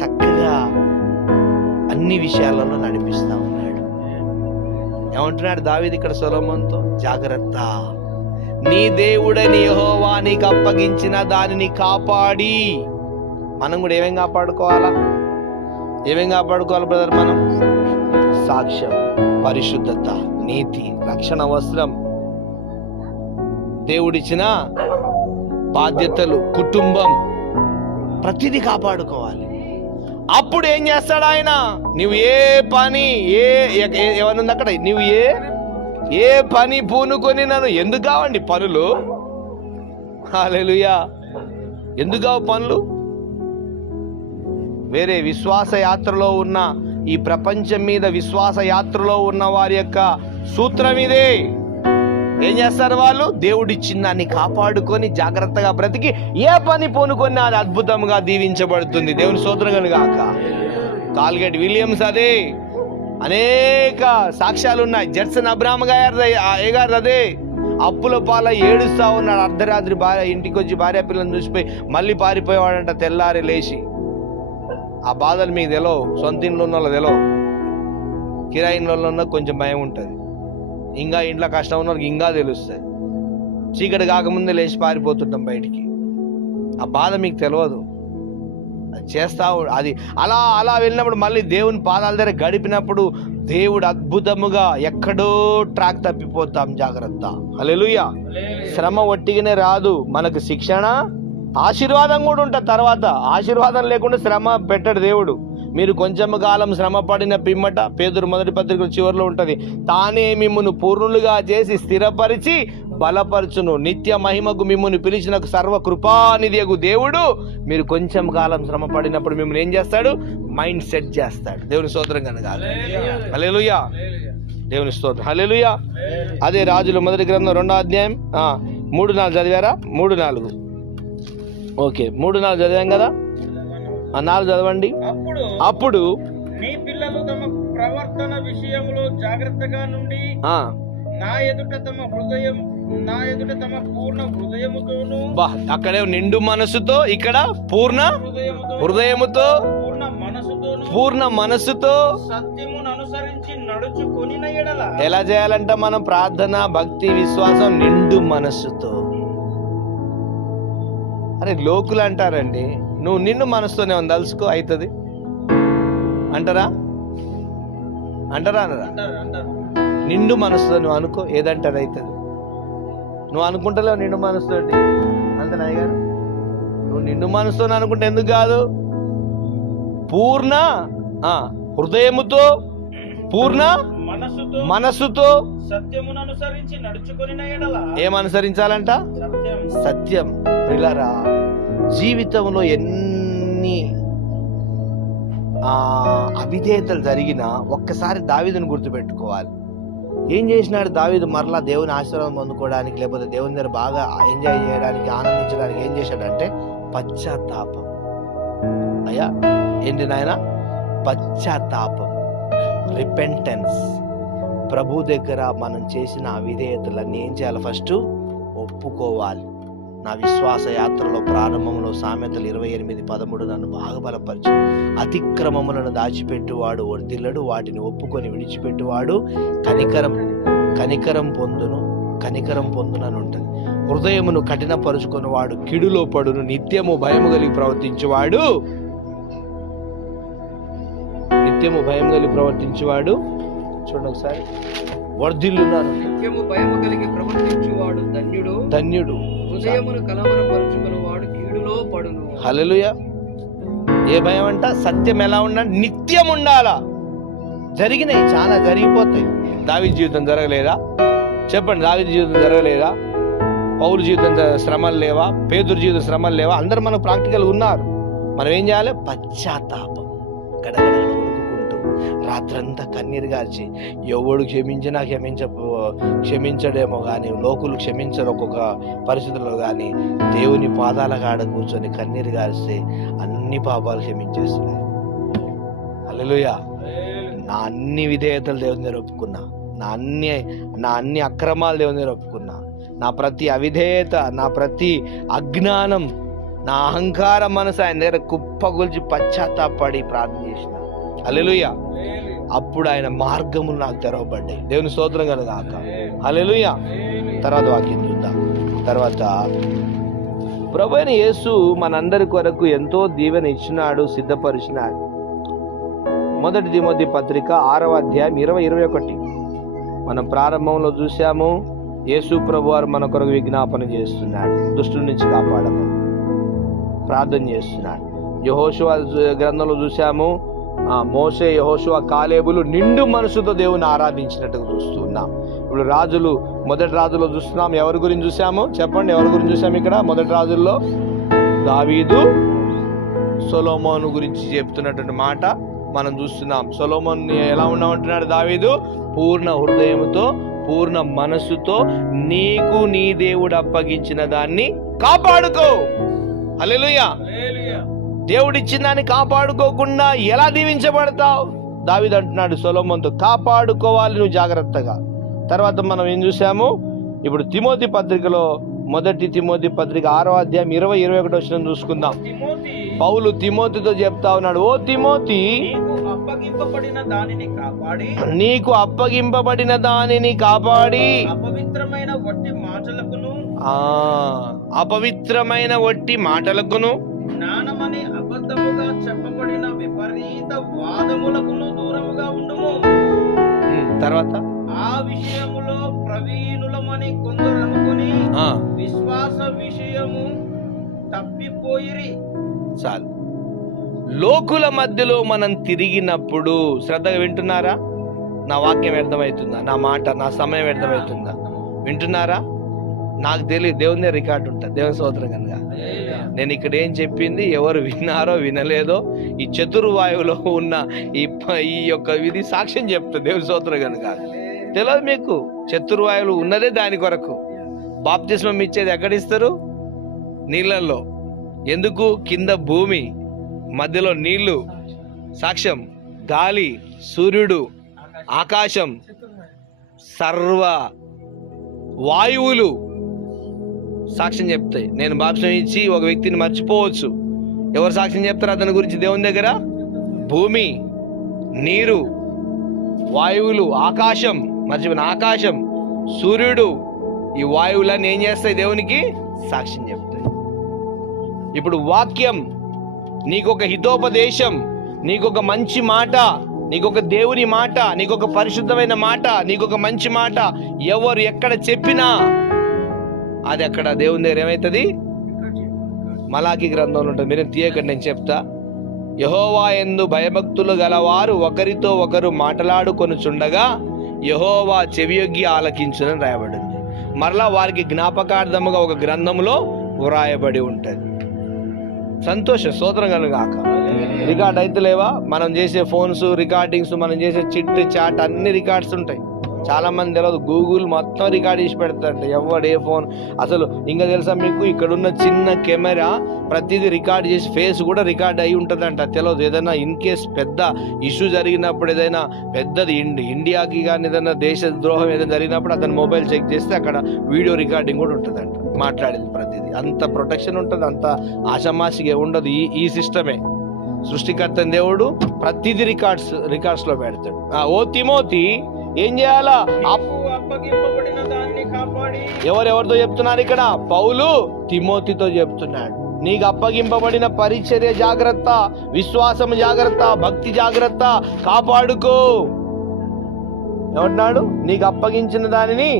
చక్కగా అన్ని విషయాలలో నడిపిస్తా ఉన్నాడు. ఏమంటున్నాడు దావీదు ఇక్కడ సొలొమోనుతో? జాగ్రత్త, నీ దేవుడని యెహోవా నీకు అప్పగించిన దానిని కాపాడి. మనం కూడా ఏమేం కాపాడుకోవాలా? బ్రదర్? మనం సాక్ష్యం, పరిశుద్ధత, నీతి, రక్షణ వస్త్రం, దేవుడిచ్చిన బాధ్యతలు, కుటుంబం, ప్రతిదీ కాపాడుకోవాలి. అప్పుడు ఏం చేస్తాడు ఆయన? నువ్వు ఏ పని, ఏమనుంది అక్కడ? నువ్వు ఏ పని పూనుకొని నన్ను. ఎందుకు కావండి పనులు? హల్లెలూయా. ఎందుకు కావు పనులు? వేరే విశ్వాస యాత్రలో ఉన్న, ఈ ప్రపంచం మీద విశ్వాస యాత్రలో ఉన్న వారి యొక్క సూత్రం ఇదే. ఏం చేస్తారు వాళ్ళు? దేవుడిచ్చిన దాన్ని కాపాడుకొని జాగ్రత్తగా బ్రతికి ఏ పని పూనుకొని అది అద్భుతంగా దీవించబడుతుంది. దేవుని స్తోత్రం కలుగాక. కాల్గేట్ విలియమ్స్ అదే, అనేక సాక్ష్యాలు ఉన్నాయి. జడ్సన్ అబ్రాహం గారు అదే, అప్పుల పాల ఏడుస్తా ఉన్నాడు. అర్ధరాత్రి ఇంటికి వచ్చి భార్య పిల్లలను చూసిపోయి మళ్ళీ పారిపోయేవాడంట. తెల్లారి లేచి, ఆ బాధలు మీకు తెలవు, సొంత ఇంట్లో ఉన్న వాళ్ళకి తెలవు, కిరాయి ఇంట్లో ఉన్న కొంచెం భయం ఉంటుంది, ఇంకా ఇంట్లో కష్టం ఉన్న వాళ్ళకి ఇంకా తెలుస్తుంది. చీకటి కాకముందే లేచి పారిపోతుంటాం బయటికి. ఆ బాధ మీకు తెలియదు. అది చేస్తావు, అది అలా అలా వెళ్ళినప్పుడు మళ్ళీ దేవుని పాదాల దగ్గర గడిపినప్పుడు దేవుడు అద్భుతముగా ఎక్కడో ట్రాక్ తప్పిపోతాం. జాగ్రత్త. హల్లెలూయా. శ్రమ ఒట్టిగానే రాదు, మనకు శిక్షణ ఆశీర్వాదం కూడా ఉంటుంది. తర్వాత ఆశీర్వాదం లేకుండా శ్రమ పెట్టడు దేవుడు. మీరు కొంచెం కాలం శ్రమ పడిన పిమ్మట, పేతురు మొదటి పత్రిక చివరిలో ఉంటుంది, తానే మిమ్మును పూర్ణులుగా చేసి స్థిరపరిచి బలపరచును, నిత్య మహిమకు మిమ్మును పిలిచిన సర్వ కృపానిధియగు దేవుడు మీరు కొంచెం కాలం శ్రమ పడినప్పుడు మిమ్మల్ని ఏం చేస్తాడు? మైండ్ సెట్ చేస్తాడు. దేవుని స్తోత్రం కనుక. హల్లెలూయా. దేవుని స్తోత్రం. హల్లెలూయా. అదే రాజుల మొదటి గ్రంథం 2వ అధ్యాయం 3-4 చదివారా? 3-4. ఓకే, 3-4 చదివాం కదా. 4 చదవండి. అప్పుడు నీ పిల్లలు తమ ప్రవర్తన విషయంలో జాగ్రత్తగా నుండి నా ఎదుట తమ పూర్ణ హృదయముతోను, అక్కడే నిండు మనసుతో, ఇక్కడ పూర్ణ హృదయముతో, పూర్ణ మనసుతో సత్యమును అనుసరించి నడుచుకొనిన ఎడల. ఎలా చేయాలంట మనం ప్రార్థన, భక్తి, విశ్వాసం? నిండు మనస్సుతో. అరే లోకులు అంటారండి, నువ్వు నిన్ను మనసుతోనే దలుచుకో అవుతుంది అంటారా? అనరా? నిండు మనసుతో నువ్వు అనుకో, ఏదంటే అది అవుతుంది. నువ్వు అనుకుంటలేవు నిండు మనసుతోటి, అంతేనా గారు? నువ్వు నిండు మనసుతో అనుకుంటే ఎందుకు కాదు? పూర్ణ హృదయముతో, పూర్ణ మనస్సుతో సత్యమును అనుసరించి నడుచుకొనిన ఎడల. ఏమనుసరించాలంట? సత్యం. పిల్లరా, జీవితంలో ఎన్ని అవిధేయతలు జరిగినా ఒక్కసారి దావీదుని గుర్తుపెట్టుకోవాలి. ఏం చేసినాడు దావీదు? మరలా దేవుని ఆశీర్వాదం పొందుకోవడానికి, లేకపోతే దేవుని దగ్గర బాగా ఎంజాయ్ చేయడానికి, ఆనందించడానికి ఏం చేశాడంటే పశ్చాత్తాపం. అయ్యా ఏంటి నాయన? పశ్చాత్తాపం, రిపెంటెన్స్. ప్రభు దగ్గర మనం చేసిన అవిధేయతలన్నీ ఏం చేయాలి? ఫస్ట్ ఒప్పుకోవాలి. నా విశ్వాస యాత్రలో ప్రారంభంలో సామెతలు 28:13 నన్ను బాగా బలపరిచి, అతిక్రమములను దాచిపెట్టువాడు వర్ధిల్లడు, వాటిని ఒప్పుకొని విడిచిపెట్టువాడు కనికరం పొందునని ఉంటుంది. హృదయమును కఠినపరుచుకుని వాడు కిడులో పడును, నిత్యము భయము కలిగి ప్రవర్తించువాడు చూడండి ఒకసారి, వర్ధిల్లున్నాను. నిత్యము భయము కలిగి ప్రవర్తించువాడు ధన్యుడు. హృదయమును కలవరపరుచుకున్నవాడు కీడులో పడును. హల్లెలూయా. ఏ భయం అంట? సత్యం ఎలా ఉండాలి? నిత్యం ఉండాలా. జరిగినాయి, చాలా జరిగిపోతాయి. దావీదు జీవితం జరగలేదా? చెప్పండి. దావీదు జీవితం జరగలేదా? పౌలు జీవితం శ్రమలు లేవా? పేతురు జీవితం శ్రమలు లేవా? అందరూ మనకు ప్రాక్టికల్ ఉన్నారు. మనం ఏం చేయాలి? పశ్చాత్తాపం. గడగడ వణుకుకుంటూ రాత్రంతా కన్నీరు గార్చి, ఎవడు క్షమించడేమో కానీ, లోకులు క్షమించరు ఒక్కొక్క పరిస్థితుల్లో కానీ, దేవుని పాదాల కాడ కూర్చొని కన్నీరు గారిస్తే అన్ని పాపాలు క్షమించేస్తున్నాయి. హల్లెలూయా. నా అన్ని విధేయతలు దేవుని దగ్గర ఒప్పుకున్నా, నా అన్ని అక్రమాలు దేవుని దగ్గర ఒప్పుకున్నా, నా ప్రతి అవిధేయత, నా ప్రతి అజ్ఞానం, నా అహంకార మనసు ఆయన దగ్గర కుప్పగొల్చి పశ్చాత్తాపడి ప్రార్థన చేసిన. హల్లెలూయా. అప్పుడు ఆయన మార్గములు నాకు తెరవబడ్డాయి. దేవుని స్తోత్రం కలుగాక. హల్లెలూయా. తర్వాత వాక్యం చూద్దాం. తర్వాత ప్రభువైన యేసు మనందరి కొరకు ఎంతో దీవెన ఇచ్చినాడు, సిద్ధపరిచినాడు. 1 తిమోతి పత్రిక 6వ అధ్యాయం 20-21 మనం ప్రారంభంలో చూసాము. యేసు ప్రభువారు మన కొరకు విజ్ఞాపన చేస్తున్నాడు, దుష్టుల నుంచి కాపాడమని ప్రార్థన చేస్తున్నాడు. యెహోషువ గ్రంథంలో చూసాము, మోషే, యెహోషువ, కాలేబులు నిండు మనసుతో దేవుని ఆరాధించినట్టుగా చూస్తున్నాం. ఇప్పుడు రాజులు, మొదటి రాజులో చూస్తున్నాం. ఎవరి గురించి చూసాము? చెప్పండి, ఎవరి గురించి చూసాము? ఇక్కడ మొదటి రాజుల్లో దావీదు, సొలొమోను గురించి చెప్తున్నటువంటి మాట మనం చూస్తున్నాం. సొలొమోన్ ఎలా ఉన్నామంటున్నాడు దావీదు? పూర్ణ హృదయముతో, పూర్ణ మనస్సుతో నీకు నీ దేవుడు అప్పగించిన దాన్ని కాపాడుకో. హల్లెలూయా. దేవుడిచ్చిన దాన్ని కాపాడుకోకుండా ఎలా దీవించబడతావు? దావీదు అంటున్నాడు సొలొమోనుతో, కాపాడుకోవాలి నువ్వు జాగ్రత్తగా. తర్వాత మనం ఏం చూసాము? ఇప్పుడు తిమోతి పత్రికలో, 1 తిమోతి పత్రిక 6వ అధ్యాయం 20-21 చూసుకుందాం. పౌలు తిమోతితో చెప్తా ఉన్నాడు, ఓ తిమోతి, నీకు అప్పగింపబడిన దానిని కాపాడి అపవిత్రమైన వట్టి అపవిత్రమైన ఒట్టి మాటలకును జ్ఞానమని అబద్ధముగా చెప్పబడిన విపరీత వాదములకును దూరముగా ఉండుము. తర్వాత ఆ విషయములో ప్రవీణులమని కొందరు అనుకుని ఆ, విశ్వాస విషయము తప్పిపోయిరి. చాలు. లోకుల మధ్యలో మనం తిరిగినప్పుడు శ్రద్ధగా వింటున్నారా? నా వాక్యం వ్యర్థమవుతుందా? నా మాట, నా సమయం వ్యర్థమవుతుందా? వింటున్నారా? నాకు తెలియదు, దేవుని రికార్డు ఉంటుంది. దేవుని స్తోత్రం కనుక నేను ఇక్కడ ఏం చెప్పింది ఎవరు విన్నారో వినలేదో ఈ చతుర్వాయువులో ఉన్న ఈ యొక్క విధి సాక్ష్యం చెప్తుంది. దేవుని స్తోత్రం కనుక తెలియదు మీకు. చతుర్వాయువులు ఉన్నదే దాని కొరకు. బాప్తిస్మం ఇచ్చేది ఎక్కడిస్తారు? నీళ్ళల్లో. ఎందుకు? కింద భూమి, మధ్యలో నీళ్లు సాక్ష్యం, గాలి, సూర్యుడు, ఆకాశం, సర్వ వాయువులు సాక్ష్యం చెప్తాయి. నేను బాప్తిస్మం ఇచ్చి ఒక వ్యక్తిని మర్చిపోవచ్చు. ఎవరు సాక్ష్యం చెప్తారు అతని గురించి దేవుని దగ్గర? భూమి, నీరు, వాయువులు, ఆకాశం, మర్చిపోయిన ఆకాశం, సూర్యుడు, ఈ వాయువులన్నీ ఏం చేస్తాయి? దేవునికి సాక్ష్యం చెప్తాయి. ఇప్పుడు వాక్యం నీకొక హితోపదేశం, నీకొక మంచి మాట, నీకొక దేవుని మాట, నీకొక పరిశుద్ధమైన మాట, నీకొక మంచి మాట ఎవరు ఎక్కడ చెప్పినా అది అక్కడ దేవుని దగ్గర ఏమవుతుంది? మలాకి గ్రంథంలో ఉంటుంది. మీరు తీయకండి, నేను చెప్తా. యెహోవా యందు భయభక్తులు గలవారు ఒకరితో ఒకరు మాట్లాడుకొనుచుండగా యెహోవా చెవియొగ్గి ఆలకించునని రాయబడింది. మరలా వారికి జ్ఞాపకార్థముగా ఒక గ్రంథంలో వ్రాయబడి ఉంటుంది. సంతోషం, స్తోత్రం కలుగాక. రికార్డ్ అయితే లేవా? మనం చేసే ఫోన్స్ రికార్డింగ్స్, మనం చేసే చిట్ చాట్ అన్ని రికార్డ్స్ ఉంటాయి. చాలా మంది తెలియదు, గూగుల్ మొత్తం రికార్డ్ చేసి పెడతారంట. ఎవడు ఏ ఫోన్ అసలు ఇంకా తెలుసా మీకు? ఇక్కడున్న చిన్న కెమెరా ప్రతిదీ రికార్డ్ చేసి ఫేస్ కూడా రికార్డ్ అయి ఉంటుందంట. తెలియదు. ఏదైనా ఇన్ కేస్ పెద్ద ఇష్యూ జరిగినప్పుడు, ఏదైనా పెద్దది ఇండియాకి కానీ ఏదైనా దేశ ద్రోహం ఏదైనా జరిగినప్పుడు అతను మొబైల్ చెక్ చేస్తే అక్కడ వీడియో రికార్డింగ్ కూడా ఉంటుందంట. మాట్లాడేది ప్రతిదీ అంత ప్రొటెక్షన్ ఉంటుంది. అంత ఆషామాషిగా ఉండదు. ఈ సిస్టమే సృష్టికర్త దేవుడు ప్రతిదీ రికార్డ్స్ లో పెడతాడు. ఓ తిమోతి ఏం చేయాలా? అప్పగింపబడిన దాన్ని కాపాడి. ఎవరెవరితో చెప్తున్నారు ఇక్కడ? పౌలు తిమోతితో చెప్తున్నాడు. నీకు అప్పగింపబడిన పరిచర్య జాగ్రత్త, విశ్వాసం జాగ్రత్త, భక్తి జాగ్రత్త, కాపాడుకో. ఏమంటున్నాడు? నీకు అప్పగించిన దానిని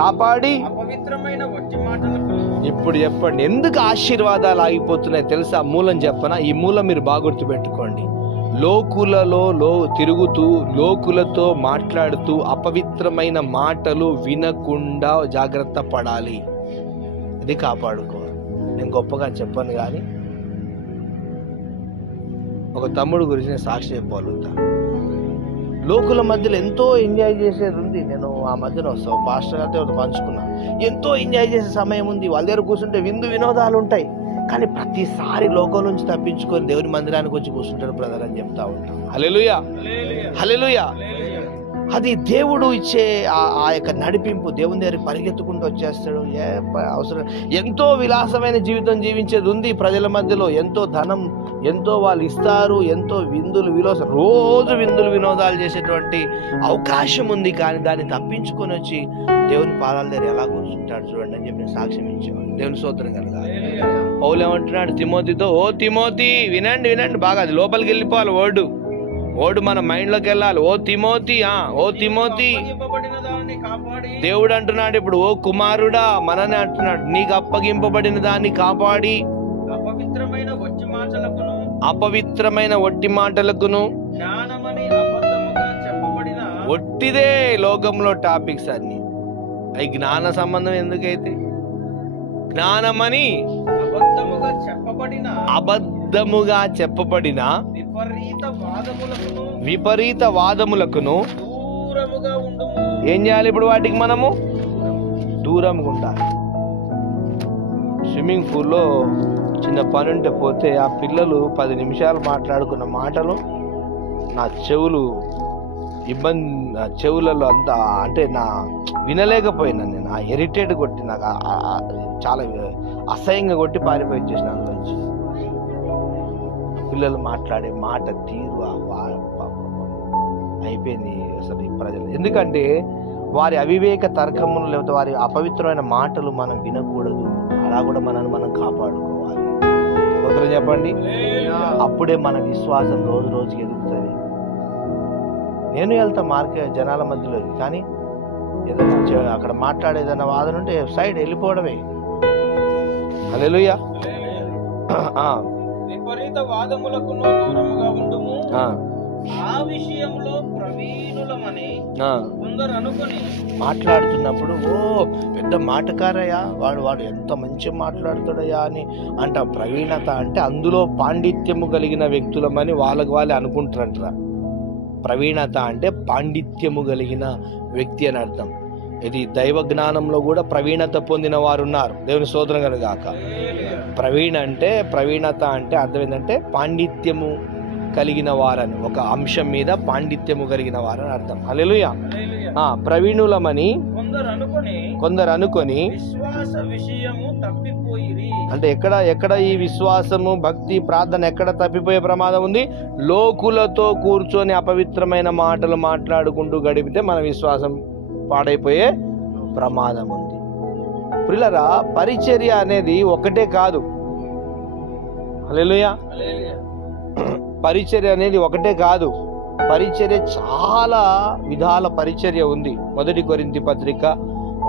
కాపాడి అపవిత్రమైన వట్టి మాటలకు. ఇప్పుడు చెప్పండి, ఎందుకు ఆశీర్వాదాలు ఆగిపోతున్నాయి తెలుసా? మూలం చెప్పనా? ఈ మూలం మీరు బాగా గుర్తుపెట్టుకోండి. లోకులలో తిరుగుతూ, లోకులతో మాట్లాడుతూ అపవిత్రమైన మాటలు వినకుండా జాగ్రత్త పడాలి. ఇది కాపాడుకోవాలి. నేను గొప్పగా చెప్పను కానీ ఒక తమ్ముడు గురించి నేను సాక్షి చెప్పగలుగుతా. లోకుల మధ్యలో ఎంతో ఎంజాయ్ చేసేది ఉంది. నేను ఆ మధ్యన వస్తాను పాస్టర్ గారితో పంచుకున్నా. ఎంతో ఎంజాయ్ చేసే సమయం ఉంది. వాళ్ళ దగ్గర కూర్చుంటే వినోదాలు ఉంటాయి. కానీ ప్రతిసారి లోకం నుంచి తప్పించుకొని దేవుని మందిరానికి వచ్చి కూర్చుంటాడు బ్రదర్ అని చెప్తా ఉంటాం. హల్లెలూయా, హల్లెలూయా. అది దేవుడు ఇచ్చే ఆ యొక్క నడిపింపు. దేవుని దగ్గరికి పరిగెత్తుకుంటూ వచ్చేస్తాడు. అవసరం. ఎంతో విలాసమైన జీవితం జీవించేది ఉంది ప్రజల మధ్యలో. ఎంతో ధనం, ఎంతో వాళ్ళు ఇస్తారు, ఎంతో రోజు విందులు వినోదాలు చేసేటువంటి అవకాశం ఉంది. కానీ దాన్ని తప్పించుకొని వచ్చి దేవుని పాదాల దగ్గర ఎలా కూర్చుంటాడు చూడండి అని చెప్పి సాక్ష్యం ఇచ్చేవాడు. దేవుని స్తోత్రం కలుగా. పౌలు ఏమంటున్నాడు తిమోతితో? ఓ తిమోతి, వినండి బాగా. అది లోపలికి వెళ్ళిపోవాలి. ఓడు మన మైండ్ లోకి వెళ్ళాలి. ఓ తిమోతి, దేవుడు అంటున్నాడు ఇప్పుడు. ఓ కుమారుడా, మననే అంటున్నాడు. నీకు అప్పగింపబడిన దాన్ని కాపాడి అపవిత్రమైన వట్టి మాటలకును. ఒట్టిదే లోకంలో టాపిక్స్ అన్ని. అవి జ్ఞాన సంబంధం ఎందుకైతే? జ్ఞానమని అబద్ధముగా చెప్పబడిన విపరీత వాదములకును ఏం చేయాలి? ఇప్పుడు వాటికి మనము దూరంగా ఉండాలి. స్విమ్మింగ్ పూల్లో చిన్న పని ఉంటే పోతే ఆ పిల్లలు 10 నిమిషాలు మాట్లాడుకున్న మాటలు నా చెవులలో అంతా అంటే వినలేకపోయినా. నేను ఆ ఇరిటేట్ కొట్టి నాకు చాలా అసహ్యంగా కొట్టి పారిపోయి వచ్చేసిన అందులోంచి. పిల్లలు మాట్లాడే మాట తీరు అయిపోయింది. అయిపోయింది అసలు ఈ ప్రజలు. ఎందుకంటే వారి అవివేక తర్కములు లేకపోతే వారి అపవిత్రమైన మాటలు మనం వినకూడదు. అలా కూడా మనల్ని మనం కాపాడుకోవాలి. స్తోత్రం చెప్పండి. అప్పుడే మన విశ్వాసం రోజు రోజుకి ఎదుగుతుంది. నేను వెళ్తా మార్కెట్ జనాల మధ్యలో, కానీ ఏదైనా అక్కడ మాట్లాడేదన్న వాదన ఉంటే సైడ్ వెళ్ళిపోవడమే. హల్లెలూయా. విపరీత వాదములకు దూరముగా ఉండుము. ఆ విషయంలో ప్రవీణులమని కొందరు అనుకొని మాట్లాడుతున్నప్పుడు ఓ పెద్ద మాటకారయ్యా వాడు ఎంత మంచి మాట్లాడుతాడయ్యా అని అంట. ప్రవీణత అంటే అందులో పాండిత్యము కలిగిన వ్యక్తులమని వాళ్ళే అనుకుంటారంటారా. ప్రవీణత అంటే పాండిత్యము కలిగిన వ్యక్తి అని అర్థం. ఇది దైవ జ్ఞానంలో కూడా ప్రవీణత పొందిన వారు ఉన్నారు. దేవుని స్తోత్రం కలుగాక. ప్రవీణత అంటే అర్థం ఏంటంటే పాండిత్యము కలిగిన వారని, ఒక అంశం మీద పాండిత్యము కలిగిన వారని అర్థం. హల్లెలూయా. ప్రవీణులమని కొందరు అనుకొని విశ్వాస విషయము తప్పిపోయిరి. అంటే ఎక్కడ ఈ విశ్వాసము, భక్తి, ప్రార్థన ఎక్కడ తప్పిపోయే ప్రమాదం ఉంది? లోకులతో కూర్చొని అపవిత్రమైన మాటలు మాట్లాడుకుంటూ గడిపితే మన విశ్వాసం పాడైపోయే ప్రమాదం ఉంది. ప్రియులారా, పరిచర్య అనేది ఒకటే కాదు. హల్లెలూయా. పరిచర్య అనేది ఒకటే కాదు. పరిచర్య చాలా విధాల పరిచర్య ఉంది. 1 కొరింథీ పత్రిక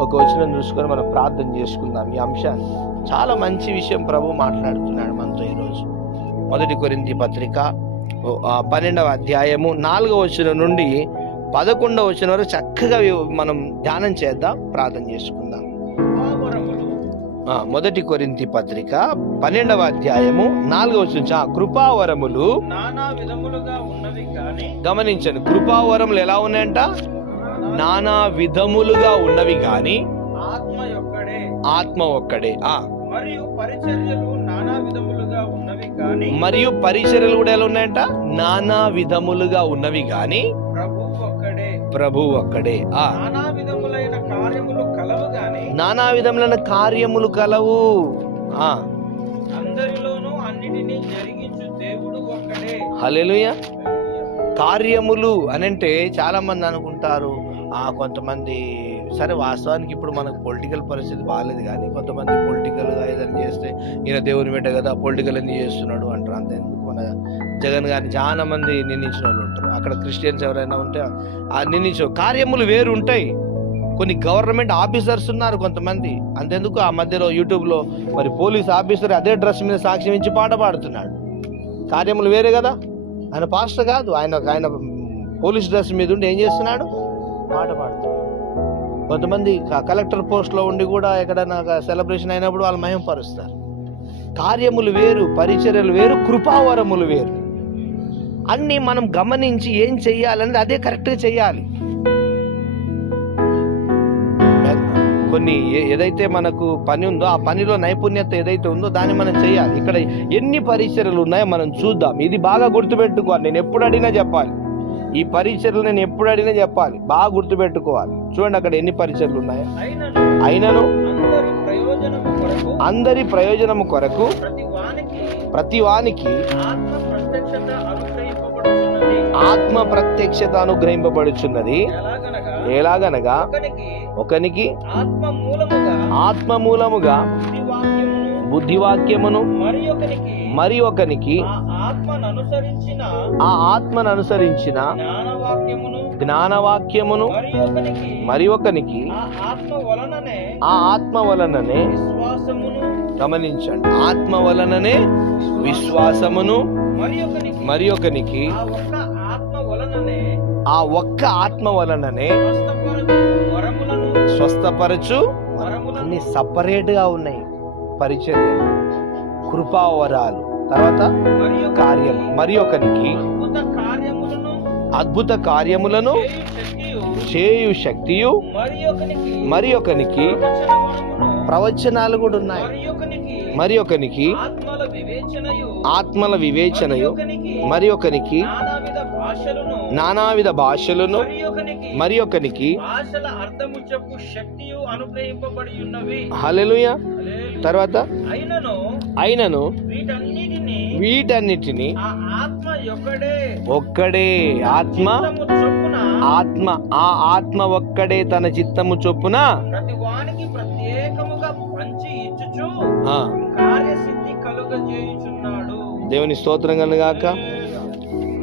1 వచనం చూసుకొని మనం ప్రార్థన చేసుకుందాం. ఈ అంశాన్ని చాలా మంచి విషయం ప్రభు మాట్లాడుతున్నాడు మనతో ఈరోజు. 1 కొరింథీ పత్రిక 12వ అధ్యాయము 4వ వచనం నుండి 11వ వచనం వరకు చక్కగా మనం ధ్యానం చేద్దాం, ప్రార్థన చేసుకుందాం. 1 కొరింథీ పత్రిక 12వ అధ్యాయము 4వ వచనం. కృపావరములు నానా విధములుగా ఉన్నవి కానీ, గమనించండి, కృపావరములు ఎలా ఉన్నాయంట? నానా విధములుగా ఉన్నవి కానీ ఆత్మ ఒక్కడే. మరియు పరిచర్యలు నానా విధములుగా ఉన్నవి కానీ, మరియు పరిచర్యలు కూడా ఎలా ఉన్నాయంట? నానా విధములుగా ఉన్నవి కానీ ప్రభు ఒక్కడే. నానా విధములైన కార్యములు కలవు గాని, నానా విధములైన కార్యములు కలవు. అందరిలోనూ అన్నిటినీ జరిగించు దేవుడు ఒక్కడే. హల్లెలూయా. కార్యములు అనంటే చాలా మంది అనుకుంటారు, కొంతమంది సరే వాస్తవానికి ఇప్పుడు మనకు పొలిటికల్ పరిస్థితి బాగాలేదు, కానీ కొంతమంది పొలిటికల్గా ఏదైనా చేస్తే ఈయన దేవుని బిడ్డ కదా పొలిటికల్ ఎందుకు చేస్తున్నాడు అంటారు. అంతేందుకు మన జగన్ గారిని చాలా మంది నిందించిన వాళ్ళు ఉంటారు. అక్కడ క్రిస్టియన్స్ ఎవరైనా ఉంటే నిందించు. కార్యములు వేరు ఉంటాయి. కొన్ని గవర్నమెంట్ ఆఫీసర్స్ ఉన్నారు కొంతమంది. అంతెందుకు ఆ మధ్యలో యూట్యూబ్లో మరి పోలీస్ ఆఫీసర్ అదే డ్రెస్ మీద సాక్ష్యం ఇచ్చి పాట పాడుతున్నాడు. కార్యములు వేరే కదా. ఆయన పాస్టర్ కాదు, ఆయన పోలీస్ డ్రెస్ మీద ఉండి ఏం చేస్తున్నాడు? పాట పాడుతున్నాడు. కొంతమంది కలెక్టర్ పోస్ట్లో ఉండి కూడా ఎక్కడైనా సెలబ్రేషన్ అయినప్పుడు వాళ్ళు మహిమపరుస్తారు. కార్యములు వేరు, పరిచర్యలు వేరు, కృపావరములు వేరు. అన్నీ మనం గమనించి ఏం చెయ్యాలనేది అదే కరెక్ట్గా చెయ్యాలి. కొన్ని ఏదైతే మనకు పని ఉందో ఆ పనిలో నైపుణ్యత ఏదైతే ఉందో దాన్ని మనం చేయాలి. ఇక్కడ ఎన్ని పరిచర్యలు ఉన్నాయో మనం చూద్దాం. ఇది బాగా గుర్తుపెట్టుకోవాలి. నేను ఎప్పుడు అడిగినా చెప్పాలి. ఈ పరిచర్యలు నేను ఎప్పుడు అడిగినా చెప్పాలి, బాగా గుర్తుపెట్టుకోవాలి. చూడండి అక్కడ ఎన్ని పరిచర్యలు ఉన్నాయో. అయినను అందరి ప్రయోజనము కొరకు ప్రతి వానికి ఆత్మ ప్రత్యక్షత అనుగ్రహింపబడుచున్నది. ఎలాగనగా ఒకనికి ఆత్మ మూలముగా బుద్ధివాక్యమును, మరి ఒకనికి ఆ ఆత్మను అనుసరించిన జ్ఞానవాక్యమును, మరి ఒకనికి ఆ ఆత్మ వలననే గమనించండి, ఆత్మ వలననే విశ్వాసమును, మరి ఒకనికి ఆ ఒక్క ఆత్మ వలననే స్వస్థపరచు. అన్ని సపరేట్ గా ఉన్నాయి పరిచర్య, కృపావరాలు, తర్వాత కార్యం, మరి ఒకనికి అద్భుత కార్యములను చేయు శక్తియు, మరి ఒకనికి ప్రవచనాలు కూడా ఉన్నాయి, మరి ఒకనికి ఆత్మల వివేచనయు, మరి ఒకనికి నానావిధ భాషలను, మరి ఒకనికి హల్లెలూయా. తర్వాత అయినను వీటన్నిటిని ఒక్కడే ఆత్మ ఆ ఆత్మ ఒక్కడే తన చిత్తము చొప్పున ప్రతి వానికి ప్రత్యేకముగా పంచి ఇచ్చుచు ఆ, కార్యసిద్ధి కలుగజేయుచున్నాడు. దేవుని స్తోత్రం కలుగాక.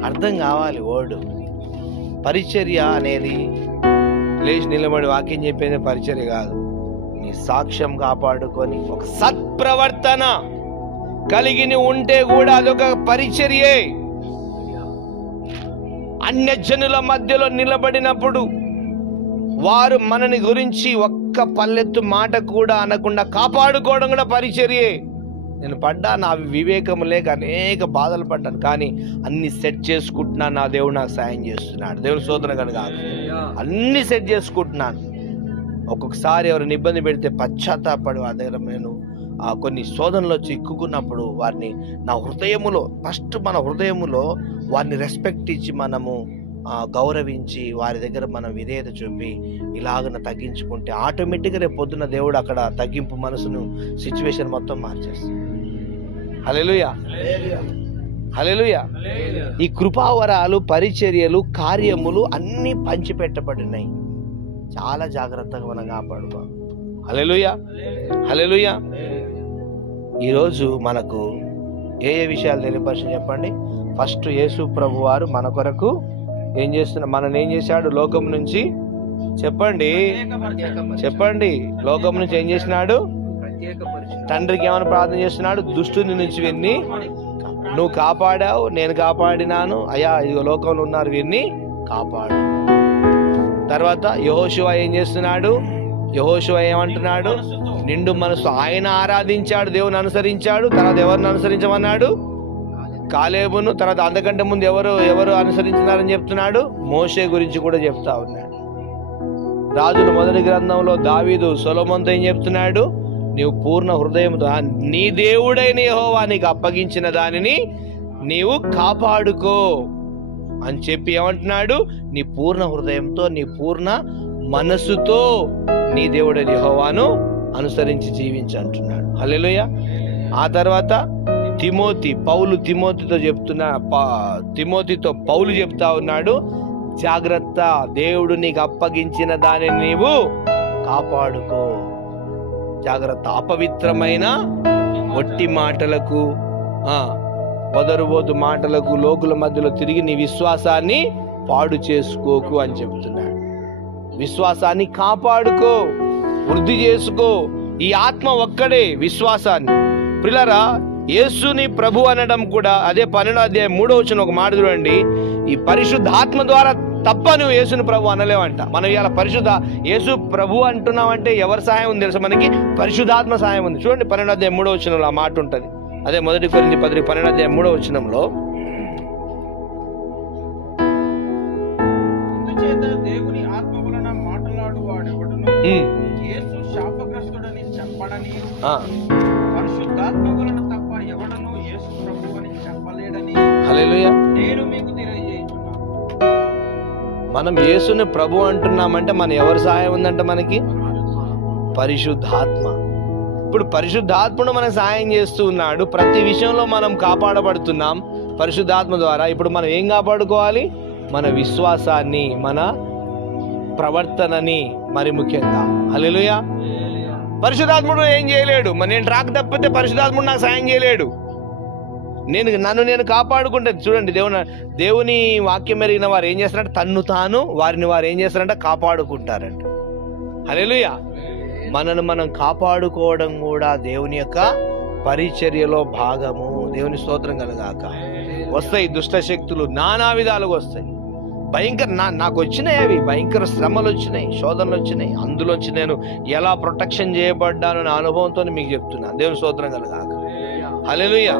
అర్థం కావాలి వర్డ్. పరిచర్య అనేది లేచి నిలబడి వాక్యం చెప్పేది పరిచర్య కాదు. నీ సాక్ష్యం కాపాడుకొని ఒక సత్ప్రవర్తన కలిగి ఉంటే కూడా అదొక పరిచర్యే. అన్యజనుల మధ్యలో నిలబడినప్పుడు వారు మనని గురించి ఒక్క పల్లెత్తు మాట కూడా అనకుండా కాపాడుకోవడం కూడా పరిచర్యే. నేను పడ్డాను, నా వివేకం లేక అనేక బాధలు పడ్డాను, కానీ అన్ని సెట్ చేసుకుంటున్నాను. నా దేవుడు నాకు సాయం చేస్తున్నాడు. దేవుని స్తోత్రం కనుక అన్ని సెట్ చేసుకుంటున్నాను. ఒక్కొక్కసారి ఎవరిని ఇబ్బంది పెడితే పశ్చాత్తాపడి వారి దగ్గర నేను కొన్ని శోధనలో చిక్కుకున్నప్పుడు వారిని నా హృదయములో మన హృదయములో వారిని రెస్పెక్ట్ ఇచ్చి మనము గౌరవించి వారి దగ్గర మనం విధేయత చూపి ఇలాగన తగ్గించుకుంటే ఆటోమేటిక్గా రేపు పొద్దున్న దేవుడు అక్కడ తగ్గింపు మనసును సిచ్యువేషన్ మొత్తం మార్చేస్తాడు. హల్లెలూయా, హల్లెలూయా. ఈ కృపావరాలు, పరిచర్యలు, కార్యములు అన్నీ పంచిపెట్టబడినాయి. చాలా జాగ్రత్తగా మనం కాపాడుకోవాలి. హల్లెలూయా, హల్లెలూయా. ఈరోజు మనకు ఏ విషయాలు తెలియపరిచి చెప్పండి. ఫస్ట్ యేసు ప్రభు వారు మన కొరకు ఏం చేస్తున్నా, మనల్ని ఏం చేశాడు? లోకం నుంచి చెప్పండి లోకం నుంచి ఏం చేసినాడు? తండ్రికి ఏమైనా ప్రార్థన చేస్తున్నాడు? దుష్టుని నుంచి వీరిని నువ్వు కాపాడావు, నేను కాపాడినాను అయ్యా, ఇదిగో లోకంలో ఉన్నారు, వీరిని కాపాడు. తర్వాత యెహోషువ ఏం చేస్తున్నాడు? యెహోషువ ఏమంటున్నాడు? నిండు మనసు. ఆయన ఆరాధించాడు, దేవుని అనుసరించాడు. తర్వాత ఎవరిని అనుసరించమన్నాడు? కాలేబును. తర్వాత అంతకంటే ముందు ఎవరు అనుసరించినారని చెప్తున్నాడు? మోషే గురించి కూడా చెప్తా ఉన్నాడు. రాజుల మొదటి గ్రంథంలో దావీదు సొలొమోనుతో ఏం చెప్తున్నాడు? నీవు పూర్ణ హృదయంతో నీ దేవుడైన యెహోవా నీకు అప్పగించిన దానిని నీవు కాపాడుకో అని చెప్పి ఏమంటున్నాడు? నీ పూర్ణ హృదయంతో, నీ పూర్ణ మనసుతో నీ దేవుడైన యెహోవాను అనుసరించి జీవించు అంటున్నాడు. హల్లెలూయా. ఆ తర్వాత తిమోతితో పౌలు చెప్తా ఉన్నాడు, జాగ్రత్త, దేవుడు నీకు అప్పగించిన దానిని నీవు కాపాడుకో. జాగ్రత్త, అపవిత్రమైన ఒట్టి మాటలకు, పొదరుబోతు మాటలకు, లోకుల మధ్యలో తిరిగి నీ విశ్వాసాన్ని పాడు చేసుకోకు అని చెప్తున్నాడు. విశ్వాసాన్ని కాపాడుకో, వృద్ధి చేసుకో. ఈ ఆత్మ ఒక్కడే విశ్వాసాన్ని. ప్రియులారా, యేసుని ప్రభు అనడం కూడా అదే 12వ అధ్యాయం 3వ వచనం ఒక మాట చూడండి. ఈ పరిశుద్ధాత్మ ద్వారా తప్ప నువ్వు యేసుని ప్రభు అనలేవంట. మనం ఇలా యేసు ప్రభు అంటున్నామంటే ఎవరి సహాయం ఉంది తెలుసా? మనకి పరిశుద్ధాత్మ సహాయం ఉంది. చూడండి 12వ అధ్యాయం 3వ వచనంలో ఆ మాట ఉంటుంది. అదే 1 కొరింథీ పత్రిక 12వ అధ్యాయం 3వ వచనంలో, అందుచేత దేవుని ఆత్మ వలన మాట్లాడు వాడెవడును యేసు శాపగ్రస్తుడని చెప్పడని, పరిశుద్ధాత్మ వలన తప్ప ఎవడను యేసు ప్రభు అని చెప్పలేడని హల్లెలూయా నేను మీకు తెలియజేయుచున్నాను. మనం యేసుని ప్రభు అంటున్నామంటే మన ఎవరి సహాయం ఉందంట? మనకి పరిశుద్ధాత్మ. ఇప్పుడు పరిశుద్ధాత్ముడు మనకు సహాయం చేస్తూ ఉన్నాడు. ప్రతి విషయంలో మనం కాపాడబడుతున్నాం పరిశుద్ధాత్మ ద్వారా. ఇప్పుడు మనం ఏం కాపాడుకోవాలి? మన విశ్వాసాన్ని, మన ప్రవర్తనని, మరి ముఖ్యంగా. హల్లెలూయా. పరిశుద్ధాత్ముడు ఏం చేయలేడు. నేను ట్రాక్ తప్పితే పరిశుద్ధాత్ముడు నాకు సాయం చేయలేడు. నన్ను నేను కాపాడుకుంటే, చూడండి, దేవుని వాక్యం మెరిగిన వారు ఏం చేస్తారంటే తన్ను వారిని వారు ఏం చేస్తారంటే కాపాడుకుంటారంట. హల్లెలూయా. మనను మనం కాపాడుకోవడం కూడా దేవుని యొక్క పరిచర్యలో భాగము. దేవుని స్తోత్రం కలుగాక. వస్తాయి దుష్ట శక్తులు, నానా విధాలుగా వస్తాయి. నాకు వచ్చినాయి, అవి భయంకర శ్రమలు వచ్చినాయి, శోధనలు వచ్చినాయి. అందులోంచి నేను ఎలా ప్రొటెక్షన్ చేయబడ్డాను నా అనుభవంతో మీకు చెప్తున్నాను. దేవుని స్తోత్రం కలుగాక. హల్లెలూయా.